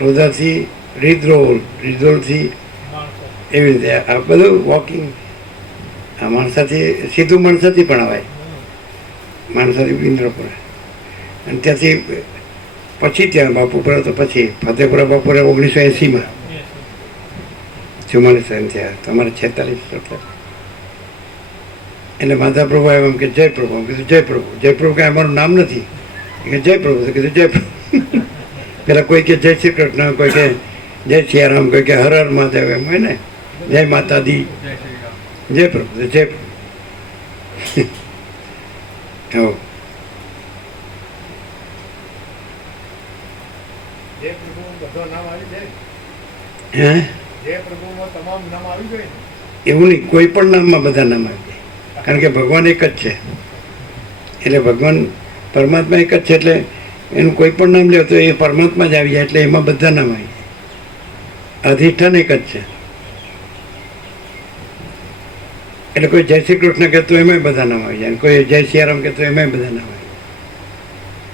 લોધરાથી રીધરોલથી એવી રીતે આ બધું વોકિંગ આ માણસાથી સીધું માણસાથી પણ આવાય માણસાથી ઇન્દ્રપુરા અને ત્યાંથી પછી ત્યાં બાપુપુરા તો પછી ફતેપુરા બાપુરા 1980માં 44 થયા તમારે 46 એટલે માધાપ્રભુ આવ્યો એમ કે જય પ્રભુ કીધું જય પ્રભુ કાંઈ અમારું નામ નથી કે જય પ્રભુ તો કીધું જય પ્રભુ પેલા કોઈ કે જય શ્રી કૃષ્ણ કોઈ કે જય સિયારામ કોઈ કે હર હર મહાદેવ એમ હોય ને જય માતા દી જય પ્રભુ જય પ્રભુ હો જે પ્રભુ બધા નામ આવી જાય હે જે પ્રભુમાં તમામ નામ આવી જાય ને એવું નહીં કોઈ પણ નામમાં બધા નામ આવી જાય કારણ કે ભગવાન એક જ છે એટલે ભગવાન પરમાત્મા એક જ છે એટલે એનું કોઈ પણ નામ લે તો એ પરમાત્મા જ આવી જાય એટલે એમાં બધા નામ આવી જાય અધિષ્ઠાન એક જ છે એટલે કોઈ જય શ્રી કૃષ્ણ કહેતો એમાંય બધા નામ આવી જાય કોઈ જય સિયારામ કહેતો એમાંય બધા નામ આવી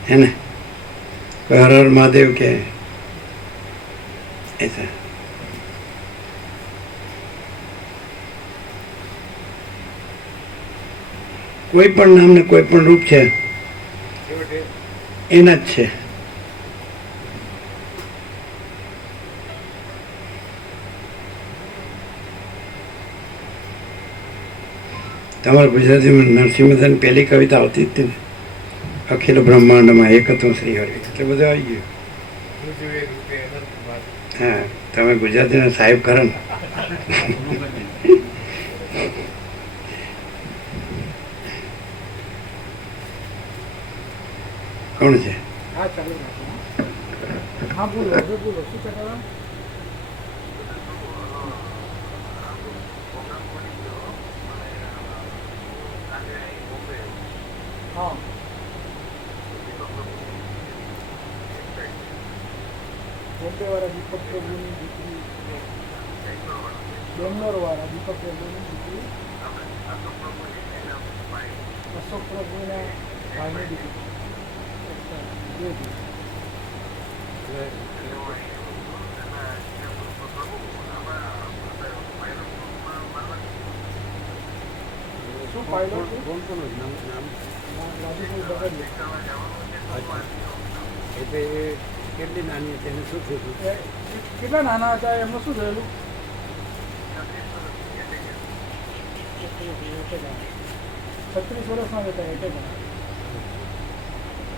જાય હે ને કોઈ હર હર મહાદેવ કે ऐसा કોઈ પણ નામ ને કોઈ પણ રૂપ છે એના જ છે તમારા ગુજરાતીમાં નરસિંહ મહેતાની પહેલી કવિતા આવતી જ હતી ને અખિલ બ્રહ્માંડમાં એકત્વ શ્રી હરિ એટલે બધું આવી ગયું હા તમે ગુજરાતીના સાહેબ ખરા ને કોણ છે હા ચાલુ રાખો હા બોલો હવે બોલો શું કહેતા હા બોમ્બેવાળા દીપક પ્રભુની દીકરી બેંગ્લોરવાળા દીપક પ્રભુની દીકરી અશોક પ્રભુના ભાઈની દીકરી શું પાયલોટ છે? કોણ કોણ નામ નામ લાદીભાઈ બગડિયા. અચ્છા એટલે એ કેટલી નાની હતી એને શું થયું હતું? કેટલા નાના હતા એમનું શું થયેલું? 36 વર્ષના હતા એટલે જ.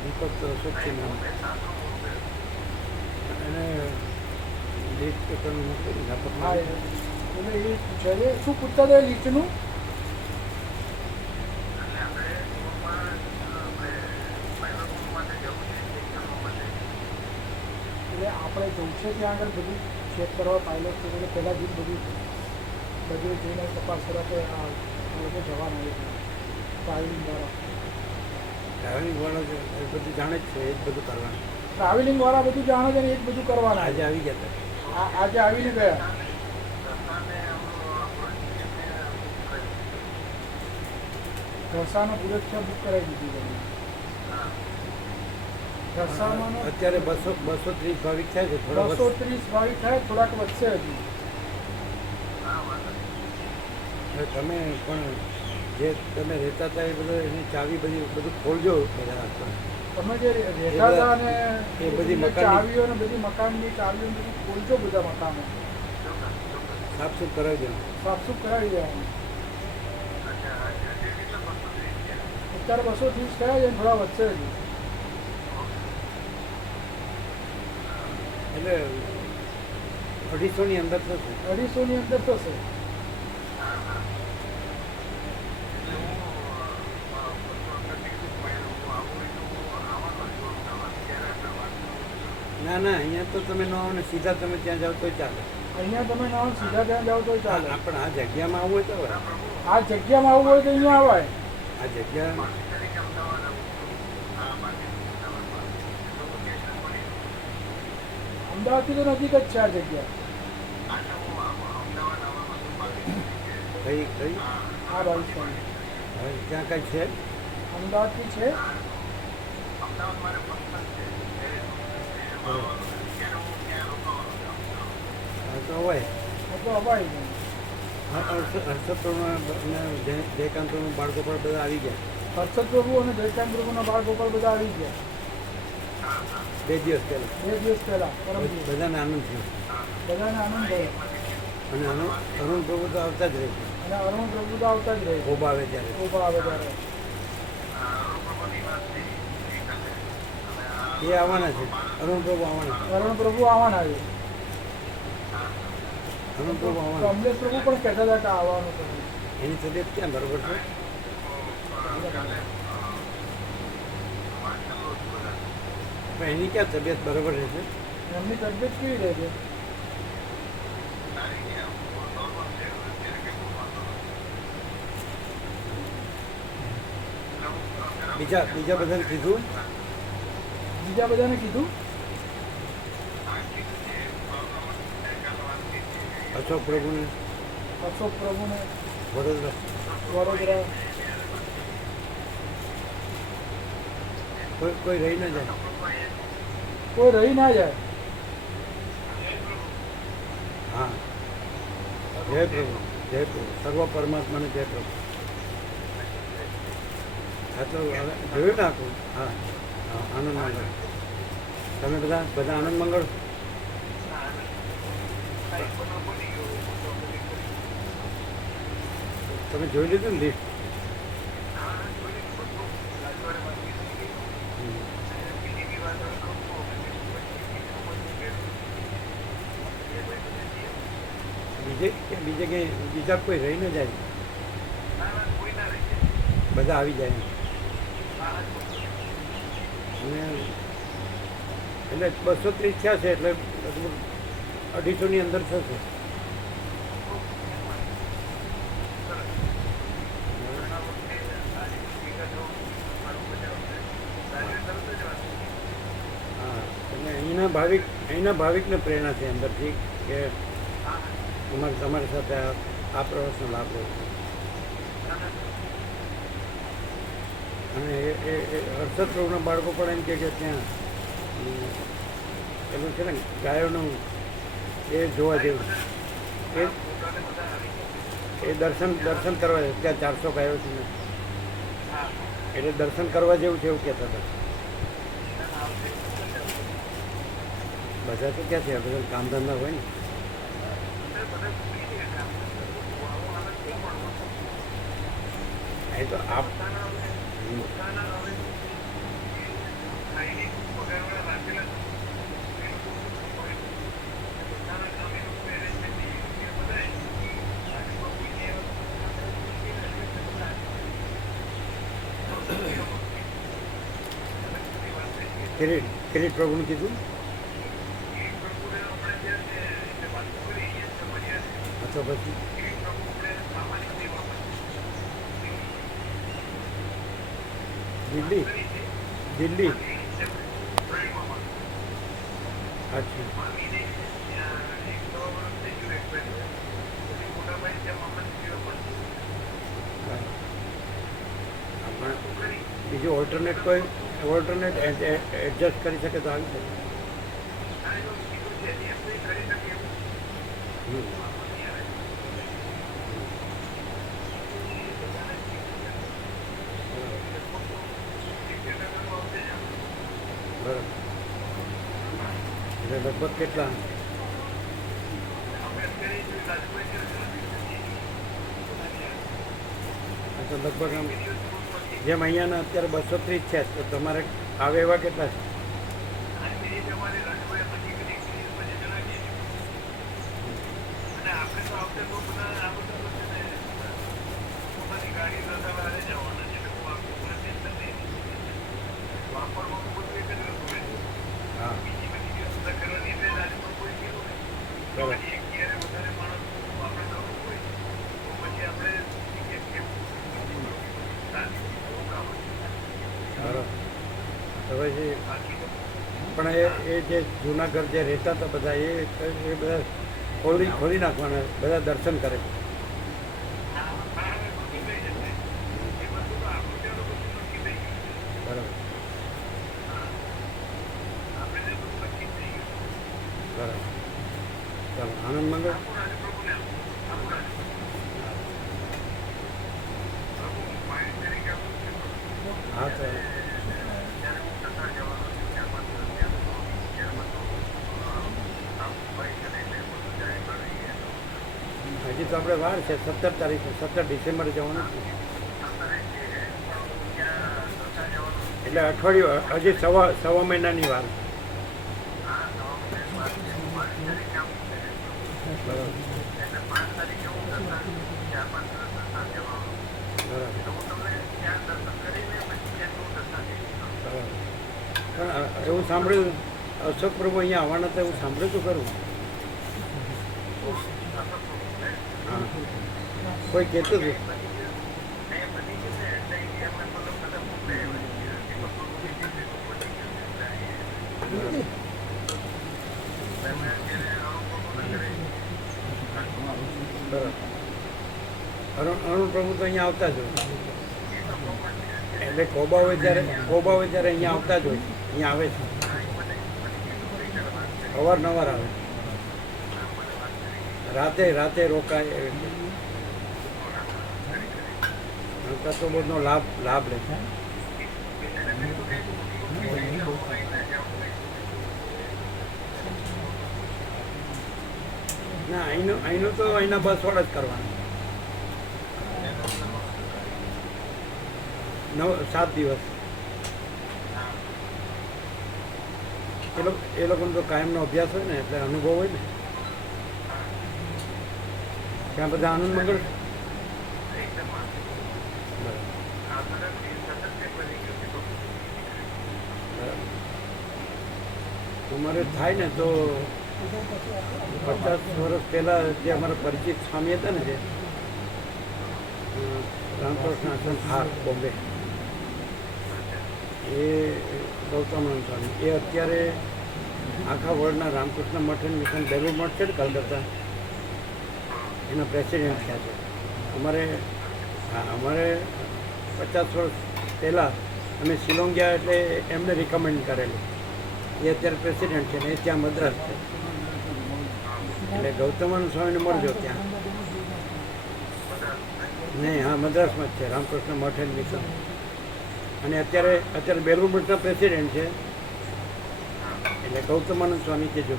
દીપક શક્તિ નામ એને લીડ પેપરનું મોકલી હા નાપકમાં એટલે એ પૂછે છે શું પૂછતા હતા લિસ્ટનું? એટલે આપણે જવું છે ત્યાં આગળ બધું ચેક કરવા પાયલોટ છે એટલે પહેલાં જ બધું જઈને તપાસ કરવા કે આ લોકો જવાના છે ટ્રાવેલિંગ દ્વારા. ટ્રાવેલિંગ વાળો એ બધું જાણે જ છે એ જ બધું કરવાનું. ટ્રાવેલિંગ વાળા બધું જાણે છે ને એ જ બધું કરવાના. આજે આવી ગયા હતા. આજે આવીને ગયા. ઘસાનો પુરસ્કાર બુક કરાવી દીધી તમે. ઘસાનો અત્યારે 230 ભાવિક થાય છે થોડા વર્ષ 230 ભાવિક થાય થોડાક વધશે હજી. હવે તમે પણ જે તમે રહેતા હતા એ બધું એની ચાવી બધું ખોલજો બધા. તમે જે રહેતા હતા ને એ બધી એ મકાનની- ચાવીઓ ને બધી મકાનની ચાવીઓ ને બધું ખોલજો બધા મકાનો. સાફસૂફ કરાવી દેવાનું. સાફસૂફ કરાવી દેવાનું. અત્યારે 230 થયા છે ને થોડા વધશે હજી. એટલે 250 ની અંદર થશે. 250 ની અંદર થશે. ના ના અહીંયા તો તમે ન આવો ને સીધા તમે ત્યાં જાઓ તો ચાલે. અહીંયા તમે ના આવો, સીધા ત્યાં જાઓ તો ચાલે. પણ આ જગ્યામાં આવવું હોય તો હવે. આ જગ્યામાં આવવું હોય તો અહીંયા આવાય. આ જગ્યા અમદાવાદથી તો નજીક જ છે આ જગ્યા. કઈ કઈ આ બાવીસ હવે ત્યાં કઈ છે? અમદાવાદથી છે. હા તો હોય. આ તો અવાય છે. હર્ષદ જયકાંતનું બાળકો પણ બધા આવી ગયા. હર્ષદ પ્રભુ અને જયકાંત પ્રભુના બાળ ગોપાલ બધા આવી ગયા 2 દિવસ પહેલા 2 દિવસ પહેલા. પરમ દિવસ. બધાને આનંદ થયો. બધાને આનંદ થયો. અને અરુણ પ્રભુ તો આવતા જ રહે છે. અને અરુણ પ્રભુ તો આવતા જ રહે છે. ઓબા આવે ત્યારે. ઉભા આવે ત્યારે. એ આવવાના છે. અરુણ પ્રભુ આવવાના છે. અરુણ પ્રભુ આવવાના છે. અરુણ પ્રભુ તો આવવાના. અમલેશ પ્રભુ પણ કહેતા હતા કે આવવાનું છે. એની તબિયત ક્યાં બરોબર છે? પણ એની ક્યાં તબિયત બરોબર રહેશે? એમની તબિયત કેવી રહે છે? બીજા બધાને કીધું? બીજા બધાને કીધું? અશોક પ્રભુને અશોક પ્રભુને વડોદરા. વડોદરા. કોઈ રહી ન જાય. કોઈ રહી ના જાય. હા જય પ્રભુ, જય પ્રભુ, સર્વ પરમાત્માને જય પ્રભુ. હા તો હવે જોયું ને આખું. હા હા, આનંદ મંગળ. તમે બધા આનંદ મંગળ. તમે જોઈ લીધું ને લિસ્ટ? બીજા કોઈ રહી ન જાય. બધા આવી જાય. અને એટલે 230 થયા છે એટલે લગભગ 250 ની અંદર થશે. હા એટલે અહીંના ભાવિકને પ્રેરણા છે અંદરથી કે તમારી સાથે આ પ્રવાસનો લાભ લે. અને એ હર્ષદ પ્રભુના બાળકો પણ એમ કે ત્યાં પેલું છે ને ગાયોનું એ જોવા જેવું એ દર્શન કરવા ત્યાં 400 ગાયો છે ને એટલે દર્શન કરવા જેવું છે એવું કહેતા હતા. બધા તો ક્યાં છે બધા કામ ધંધા હોય ને. એ તો આપ કિરીટ પ્રભુનું કીધું તો પછી દિલ્હી અચ્છા બીજું ઓલ્ટરનેટ એડજસ્ટ કરી શકે તો આવી શકે. બરાબર એટલે લગભગ કેટલા તો લગભગ આમ જેમ અહીંયાના અત્યારે 230 છે તો તમારે આવે એવા કેટલા છે? હા બરાબર બરાબર તો પછી પણ એ જે જૂનાગઢ જે રહેતા હતા બધા એ બધા ખોલી નાખવાના બધા દર્શન કરે. બરાબર બરાબર ચાલો આનંદ મંગળ. હા તો હજી તો આપણે વાર છે 17 તારીખે 17 ડિસેમ્બરે જવાનું છે એટલે અઠવાડિયું હજી સવા મહિનાની વાર. પણ એવું સાંભળ્યું અશોક પ્રભુ અહીંયા આવવાના હતા એવું સાંભળ્યું તો ખરું. હા કોઈ કહેતું હતું. બરાબર અરુણ પ્રભુ તો અહીંયા આવતા જ હોય એટલે કોબા હોય ત્યારે અહીંયા આવતા જ હોય. અહીંયા આવે છે અવારનવાર આવે રાતે રોકાય તો બધો લાભ લે છે. ના અહીંનું તો અહીંના બસવાળા જ કરવાનું 7 દિવસ. એ લોકોનો તો કાયમનો અભ્યાસ હોય ને એટલે અનુભવ હોય ને ત્યાં બધા આનંદ મંગળ. અમારે થાય ને તો 50 વર્ષ પહેલાં જે અમારા પરિચિત સ્વામી હતા ને જે રામકૃષ્ણ આશ્રમ હાર બોમ્બે એ ગૌતમાનંદ સ્વામી એ અત્યારે આખા વર્લ્ડના રામકૃષ્ણ મઠ અને મિશન બેલુર મઠ છે ને કલકત્તા એના પ્રેસિડેન્ટ થયા છે. અમારે 50 વર્ષ પહેલાં અમે શિલોંગ ગયા એટલે એમને રિકમેન્ડ કરેલું એ અત્યારે પ્રેસિડેન્ટ છે ને એ ત્યાં મદ્રાસ છે. એટલે ગૌતમાનંદ સ્વામીને મળજો ત્યાં. નહીં, હા, મદ્રાસમાં જ છે, રામકૃષ્ણ મઠ એન્ડ મિશન. અને અત્યારે બેલુર મઠના પ્રેસિડેન્ટ છે. એટલે ગૌતમાનંદ સ્વામી કહેજો.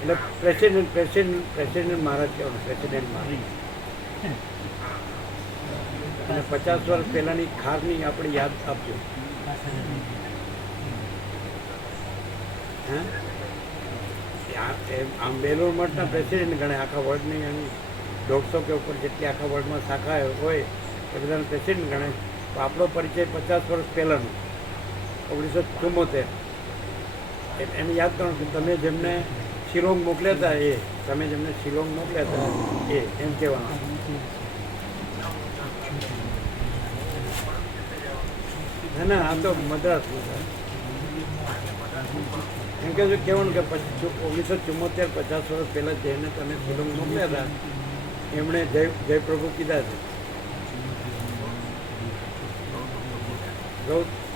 એટલે પ્રેસિડેન્ટ મહારાજ કહેવાનું, પ્રેસિડેન્ટ મહારાજ. અને 50 વર્ષ પહેલાંની ખારની આપણે યાદ આપજો. આમ બેલુર મઠના પ્રેસિડેન્ટ ગણે આખા વર્લ્ડની, એની 150 કે ઉપર જેટલી આખા વર્લ્ડમાં શાખા હોય એ બધાને પ્રેસિડેન્ટ ગણે. તો આપણો પરિચય 50 વર્ષ પહેલાંનો 1974. એને યાદ કરો કે તમે જેમને શિલોંગ મોકલ્યા હતા એ એમ કહેવાનું. ના, આ તો મદ્રાસનું છે. એમ કે કહેવાનું કે 1974 50 વર્ષ પહેલાં જેને તમે શિલોંગ મોકલ્યા હતા એમણે જય પ્રભુ કીધા છે.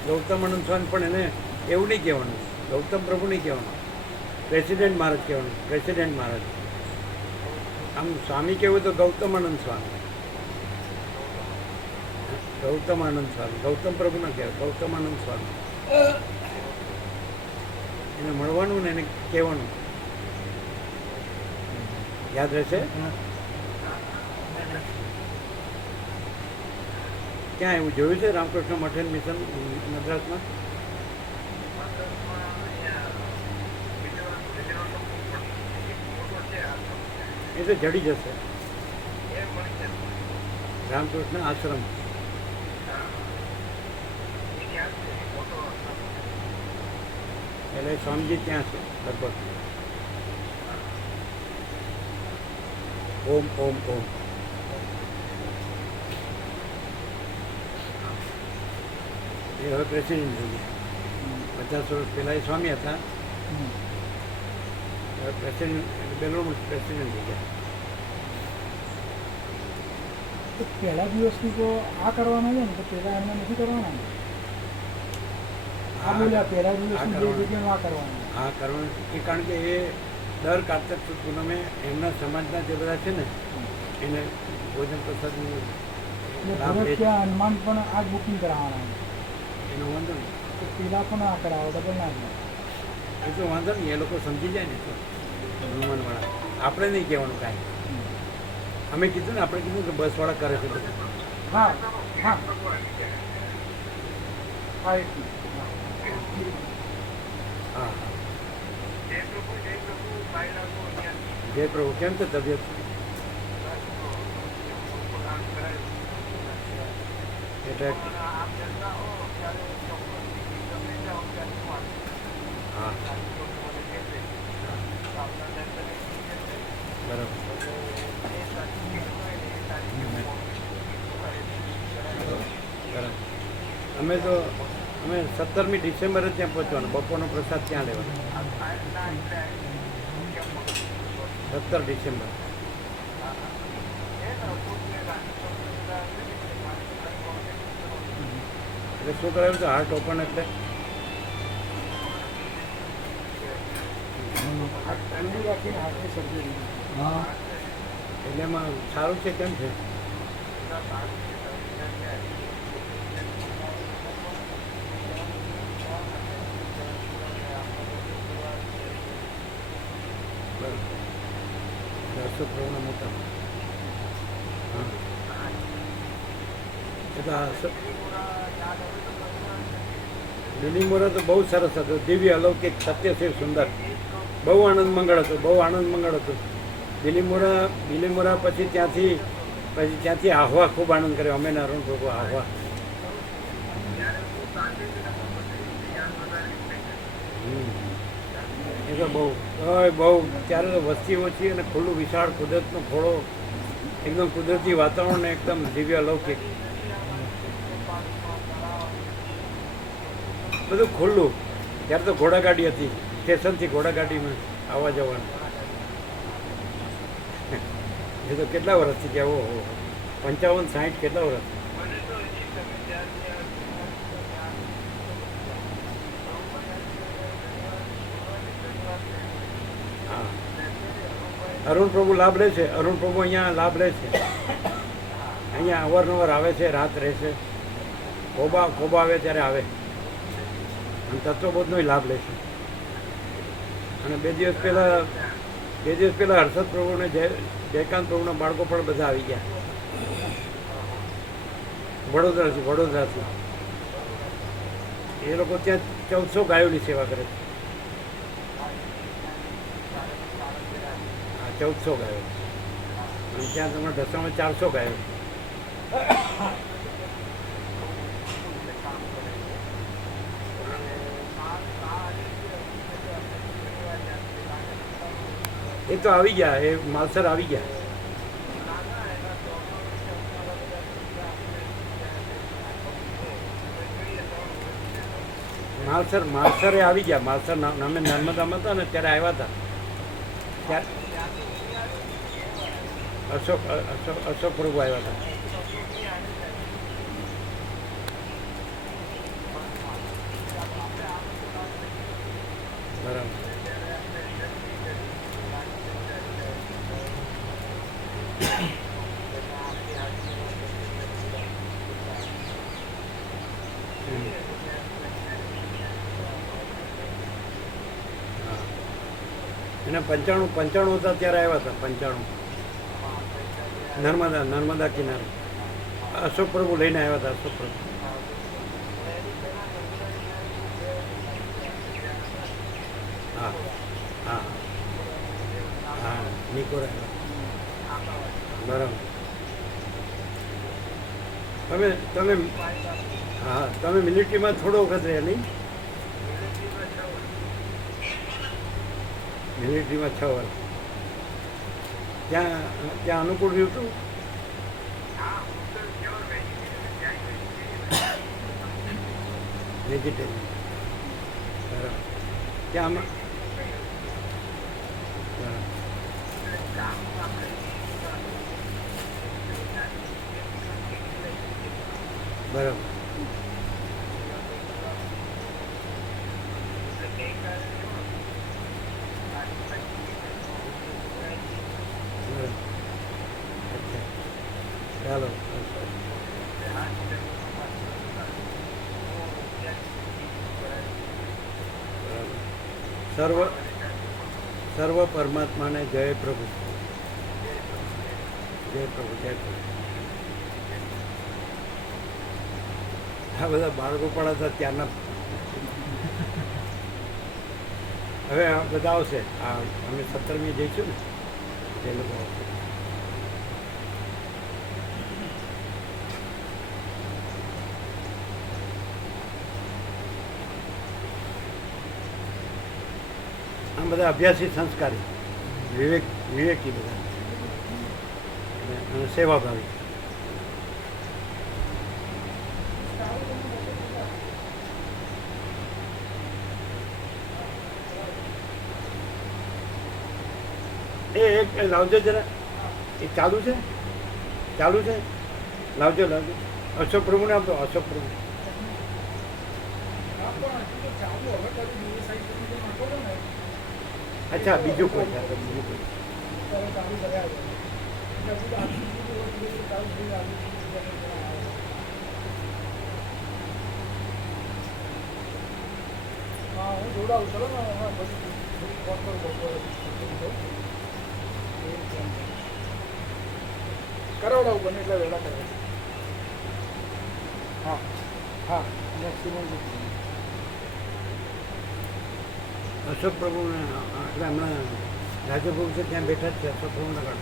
ગૌતમાનંદ સ્વામી પણ એને એવું નહીં કહેવાનું, ગૌતમ પ્રભુ નહીં કહેવાનું, પ્રેસિડેન્ટ મહારાજ કહેવાનું, પ્રેસિડેન્ટ મહારાજ. આમ સ્વામી કહેવું તો ગૌતમાનંદ સ્વામી, ગૌતમ પ્રભુ ના કહેવાય, ગૌતમાનંદ સ્વામી. એને મળવાનું ને એને કહેવાનું. યાદ રહેશે? ક્યાં એવું જોયું છે રામકૃષ્ણ મઠ એન્ડ મિશન મદ્રાસમાં? એ તો જડી જશે. રામકૃષ્ણ આશ્રમ. એટલે સ્વામીજી ત્યાં છે લગભગ. ઓમ ઓમ ઓમ. એ હવે પ્રેસિડેન્ટ થઈ ગયા. 50 વર્ષ પહેલાં એ સ્વામી હતા. હવે પ્રેસિડેન્ટ બેલુર પ્રેસિડેન્ટ થઈ ગયા. પહેલા દિવસથી તો આ કરવાના છે ને, તો પહેલા એમને નથી કરવાના ને. આ બોલ્યા પહેલા દિવસની જે જગ્યાનું આ કરવાનું. હા, કરવાનું. એ કારણ કે એ દર કાર્તક સુદ પૂનમે એમના સમાજના જે બધા છે ને એને ભોજન પ્રસાદનું લાભ એટલે લે છે. ત્યાં હનુમાન પણ આ જ બુકિંગ કરાવવાના. એનો વાંધો નહીં. તો પેલા પણ આ કરાવો, ડબલ ના થાય. એ તો વાંધો નહીં, એ લોકો સમજી જાય ને તો હનુમાનવાળા. આપણે નહીં કહેવાનું કાંઈ. અમે કીધું ને, આપણે કીધું કે બસવાળા કરે છે બધું. હા હા હા, એટલું. હા, જય પ્રભુ. કેમ છે તબિયત? એટલે હા, બરાબર. અમે 17મી ડિસેમ્બરે ત્યાં પહોંચવાનું, બપોરનો પ્રસાદ ત્યાં લેવાનો. 17 ડિસેમ્બર. એટલે શું કરાવ્યું છે? Heart open. એટલે ઠંડુ રાખીને હાથની સર્જરી. એટલે એમાં સારું છે. કેમ છે? અશોક પ્રભુના મોટા. હા, એટલે લીલીમોરા તો બહુ સરસ હતો, દિવ્ય અલૌકિક સત્યશીલ સુંદર. બહુ આનંદ મંગળ હતો, બહુ આનંદ મંગળ હતું. લીલીમોરા પછી ત્યાંથી આહવા ખૂબ આનંદ કર્યો અમે ને અરુણ પ્રભુ. આહવા એ તો બહુ ત્યારે તો વસ્તી ઓછી અને ખુલ્લું વિશાળ કુદરતનો ઘોડો, એકદમ કુદરતી વાતાવરણ ને એકદમ દિવ્ય અલૌકિક, બધું ખુલ્લું. ત્યારે તો ઘોડાગાડી હતી, સ્ટેશનથી ઘોડાગાડીમાં આવવા જવાનું. એ તો કેટલા વર્ષથી ગયા? ઓહો, 55-60 કેટલા વર્ષ. અરુણ પ્રભુ લાભ લે છે. અરુણ પ્રભુ અહીંયા લાભ લે છે. અહીંયા અવારનવાર આવે છે, રાત રહે છે. ખોબા આવે ત્યારે આવે અને તત્વબોધનો લાભ લે છે. અને બે દિવસ પહેલાં હર્ષદ પ્રભુને જયકાંત પ્રભુના બાળકો પણ બધા આવી ગયા વડોદરાથી. એ લોકો ત્યાં 1400 ગાયોની સેવા કરે છે. 1400 ગાયો અને ત્યાં તમારા ઢસામાં 400 ગાયો. એ તો આવી ગયા, એ માલસર આવી ગયા. માલસરે આવી ગયા. માલસર નામે નર્મદામાં હતા ને ત્યારે આવ્યા હતા. ત્યારે અશોક પ્રભુ આવ્યા હતા. બરાબર. એને 95 હતા ત્યારે આવ્યા હતા. 95 નર્મદા કિનારે અશોક પ્રભુ લઈને આવ્યા હતા. અશોક પ્રભુ હા હા હા નિકોર આવ્યા. બરાબર. તમે હા તમે મિલિટરીમાં થોડો વખત રહ્યા નહીં? મિલિટરીમાં 6 વર્ષ. ત્યાં અનુકૂળ રહ્યું હતું? વેજીટેરિયન. બરાબર. ત્યાં બરાબર. ચાલો. સર્વ પરમાત્માને જય પ્રભુ. જય પ્રભુ. જય પ્રભુ. આ બધા બાળકો પણ હતા ત્યારના. હવે આ બધા આવશે. અમે 17મી જઈશું ને તે લોકો આવશે. આમ બધા અભ્યાસી સંસ્કારી વિવેકી બધા અને સેવાભાવી. એક લાવજો જરા. એ ચાલુ છે લાવજો. અશોક પ્રભુને આપો. અશોક પ્રભુ અચ્છા બીજું કોઈ છે? બીજું કોઈ હા હું જોડાવું. ચલો ને પછી ફોન કરું બપોરે. કરાવડાવું બને એટલે વહેલા કરે. હા હા મેક્સિમમ. અશોક પ્રભુને એટલે હમણાં રાજ્યપ્રભુ છે ત્યાં બેઠા જ છે. અશોક પ્રભુના કાળ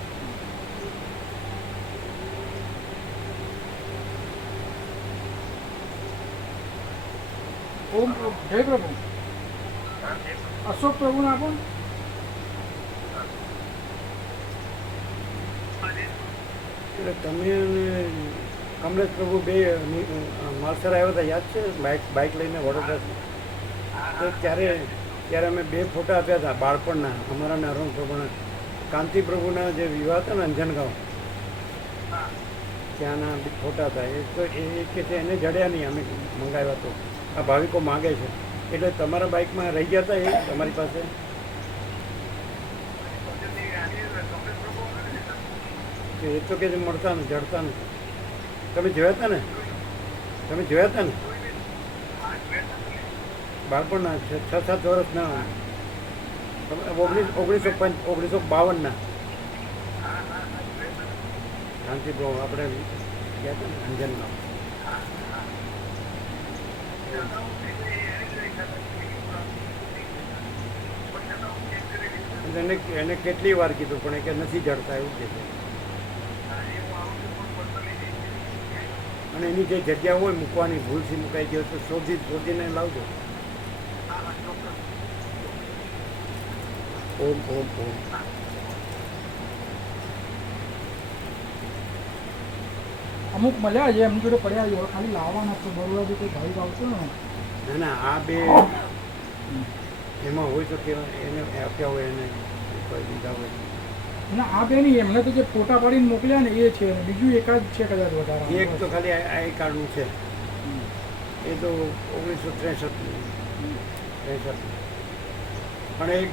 ઓમ જય પ્રભુ. અશોક પ્રભુને આપો. એટલે તમે અને કમલેશ પ્રભુ બે માલસર આવ્યા હતા, યાદ છે? બાઇક લઈને વડોદરાથી. તો ત્યારે અમે 2 ફોટા આપ્યા હતા બાળપણના, અમારા ને અરુણ પ્રભુના. કાંતિ પ્રભુના જે વિવાહ હતા ને અંજનગાંવ, ત્યાંના ફોટા હતા. એ તો એ કે છે એને જડ્યા નહીં, અમે મંગાવ્યા તો. આ ભાવિકો માગે છે એટલે તમારા બાઇકમાં રહી ગયા હતા એ તમારી પાસે? એ તો કે મળતા ને જડતા ને. તમે જોયા હતા ને? તમે જોયા હતા ને? બાળપણના 6-7 વર્ષના 1952ના શાંતિપ્રભુ આપણે ગયા હતા ને અંજનમાં. એને કેટલી વાર કીધું પણ એ કે નથી જડતા એવું કે છે. અને એની જે જગ્યા હોય મૂકવાની ભૂલથી મુકાઈ ગયો તો શોધીને લાવજો. ઓમ ઓમ ઓમ. અમુક મળ્યા છે એમની જોડે પડ્યા છે ખાલી લાવવાના છે બરોબર કોઈ ભાઈ આવશે ને. ના ના આ બે એમાં હોય તો કે એને આપ્યા હોય એને લીધા હોય. ના આ બે નહીં એમને તો જે ફોટા પાડીને મોકલ્યા ને એ છે બીજું એકાદ છે કદાચ વધારે. એક તો ખાલી આઈ કાર્ડનું છે એ તો 1963 પણ એક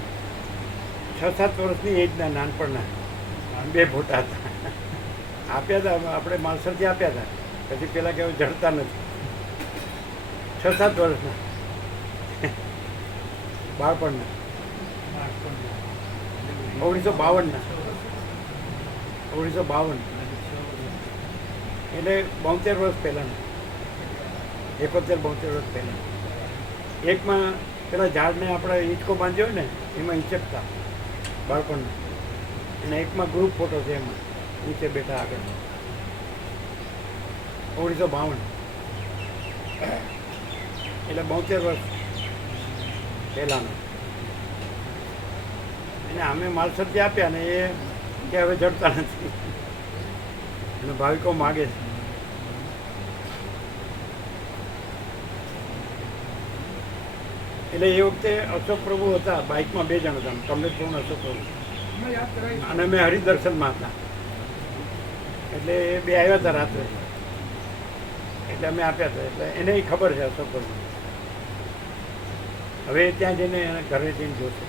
6-7 વર્ષની એજના નાનપણના બે ફોટા હતા આપ્યા હતા આપણે માલસરથી આપ્યા હતા. પછી પેલા કે જડતા નથી 6-7 વર્ષના બાળપણના 1952 એટલે 72 વર્ષ પહેલાંના 71-72 વર્ષ પહેલાં. એકમાં પેલા ઝાડને આપણે હિંચકો બાંધ્યો ને એમાં હિંચકતા બાળપણના. અને એકમાં ગ્રુપ ફોટો છે એમાં નીચે બેઠા આગળ 1952 એટલે 72 વર્ષ પહેલાંનો. એને અમે માલસરથી આપ્યા ને એ કે હવે જડતા નથી અને ભાવિકો માગે છે. એટલે એ વખતે અશોક પ્રભુ હતા બાઇકમાં 2 જણ હતા કમલેશ પ્રભુ અશોક પ્રભુ અને અમે હરિદર્શનમાં હતા. એટલે એ 2 આવ્યા હતા રાત્રે એટલે અમે આપ્યા હતા. એટલે એને ખબર છે અશોક પ્રભુ. હવે ત્યાં જઈને એને ઘરે જઈને જોશે.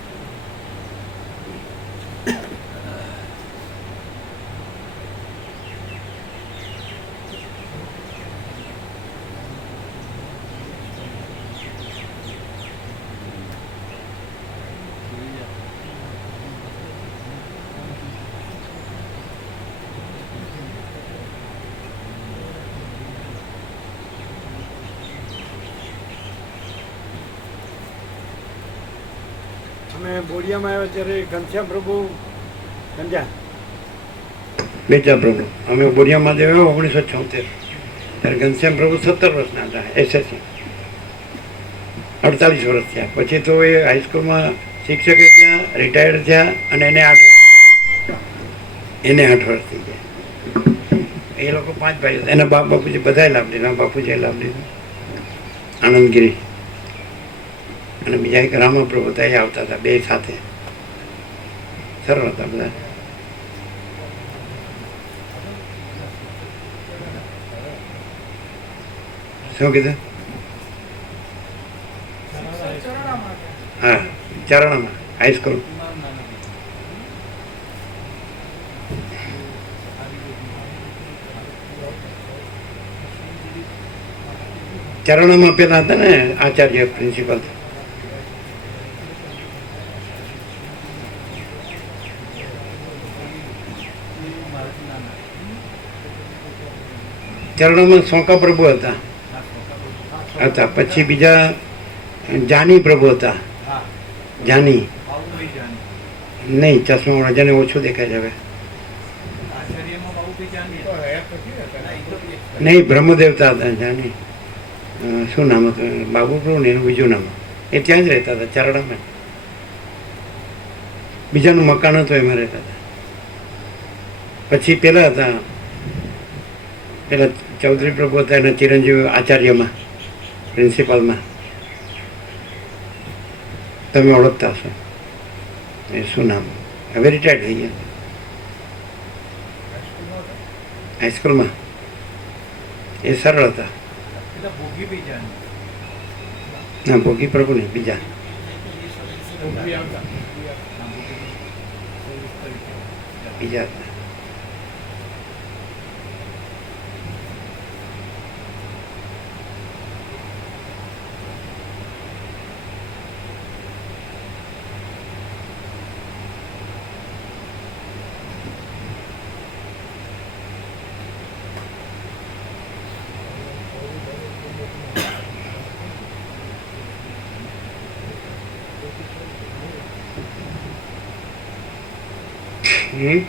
અમે બોરિયામાં આવ્યા ત્યારે ઘનશ્યામ પ્રભુ સમજ્યા બેચા પ્રભુ અમે બોરિયામાં આવ્યા 1976 ત્યારે ઘનશ્યામ પ્રભુ 17 વર્ષના હતા એસએસસી 48 વર્ષ થયા. પછી તો એ હાઈસ્કૂલમાં શિક્ષકે ત્યાં રિટાયર્ડ થયા અને એને 8 વર્ષ થઈ ગયા. એ લોકો 5 ભાઈઓ હતા. એના બાપ બાપુજી બધાએ લાભ લીધો. બાપુજીએ લાભ લીધો આનંદગીરી. અને બીજા એક રામાપ્રભુ હતા એ આવતા હતા 2 સાથે. સરળ હતા બધા. શું કીધું? હા ચારણામાં હાઈસ્કૂલ. ચારણામાં પેલા હતા ને આચાર્ય પ્રિન્સિપલ. ચરણોમાં સોંકા પ્રભુ હતા. પછી બીજા જાની પ્રભુ હતા. જાની નહીં ચશ્માવાળા જેને ઓછું દેખાય છે હવે. નહીં બ્રહ્મદેવતા હતા જાની. શું નામ હતું બાબુ પ્રભુ ને એનું બીજું નામ. એ ત્યાં જ રહેતા હતા ચારણામાં. બીજાનું મકાન હતું એમાં રહેતા હતા. પછી પેલા હતા પેલા ચૌધરી પ્રભુ હતા એના ચિરંજીવી આચાર્યમાં પ્રિન્સિપાલમાં. તમે ઓળખતા હશો. એ શું નામ હવે રિટાયર્ડ થઈ ગયા. હાઈસ્કૂલમાં એ સરળ હતા. ના ભોગી પ્રભુ નહીં બીજા. બીજા હતા હમ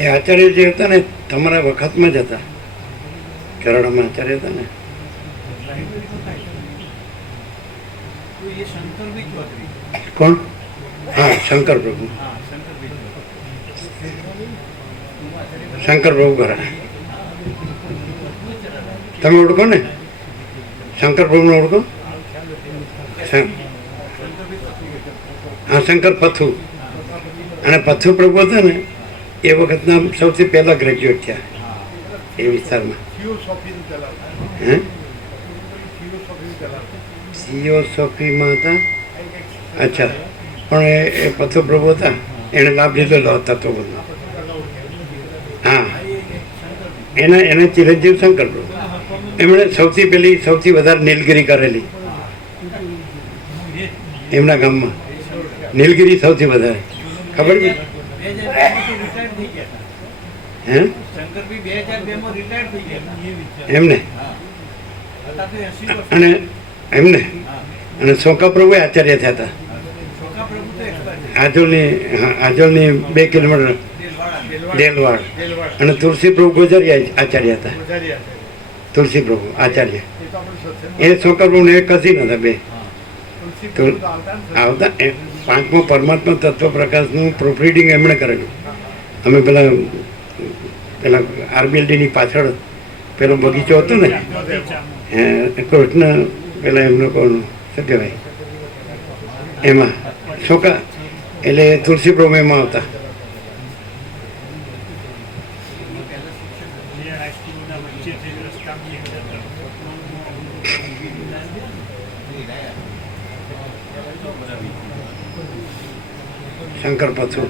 એ આચાર્ય જે હતા ને તમારા વખતમાં જ હતા, કેરળમાં આચાર્ય હતા ને. તો એ શંકરભાઈ ચૌધરી. કોણ? હા, શંકર પ્રભુ. હા, શંકરભાઈ ચૌધરી. શંકર પ્રભુ ઘરા તમે ઓળખો ને? શંકર પ્રભુને ઓળખો? હા, શંકર પથુ. અને પથુ પ્રભુ હતા ને એ વખતના સૌથી પહેલા ગ્રેજ્યુએટ થયા એ વિસ્તારમાં. હે, થિયોસોફીમાં હતા. અચ્છા, પણ એ પથુ પ્રભુ હતા, એણે લાભ લીધેલો તત્વબોધનો. હા, એના ચિરંજીવ શંકર પ્રભુ. એમણે સૌથી વધારે નીલગિરી કરેલી એમના ગામમાં. નીલગિરી સૌથી વધારે ખબર છે. હે, શંકરભાઈ 2002 માં રિટાયર્ડ થઈ ગયા એમને અને એમને અને સોકા પ્રભુ આચાર્ય થયા હતા. છોકરા પ્રભુ તો એક્સપાયર આજોલની 2 કિલોમીટર દેલવાડ. અને તુલસી પ્રભુ ગોજરિયા આચાર્ય હતા. તુલસી પ્રભુ આચાર્ય એ સોકા પ્રભુ એ કસીન હતા બે. આવતા એ 5મો પરમાત્મા તત્વ પ્રકાશનું પ્રૂફ રીડિંગ એમણે કરેલું. અમે પેલા આરબીએલડીની પાછળ પેલો બગીચો હતો ને, કૃષ્ણ પેલા એમનો કોણ શું કહેવાય એમાં છોકરા એટલે તુલસી પ્રભુ એમાં આવતા. શંકર પથુ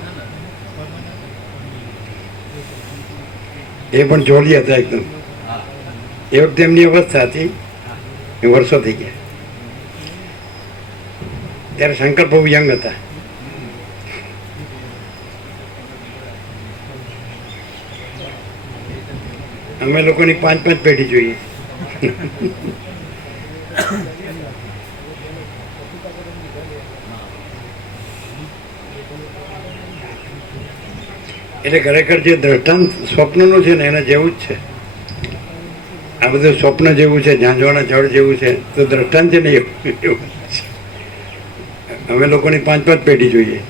એ પણ જોડી હતા એકદમ. એ વખતે એમની અવસ્થા હતી, એ વર્ષો થઈ ગયા ત્યારે શંકર પ્રભુ યંગ હતા. અમે લોકોની 5-5 પેઢી જોઈએ. એટલે ખરેખર જે દ્રષ્ટાંત સ્વપ્નનું છે ને એના જેવું જ છે. આ બધું સ્વપ્ન જેવું છે, ઝાંઝવાના જળ જેવું છે, તો દ્રષ્ટાંત છે ને એવું એવું જ છે. અમે લોકોની 5-5 પેઢી જોઈએ.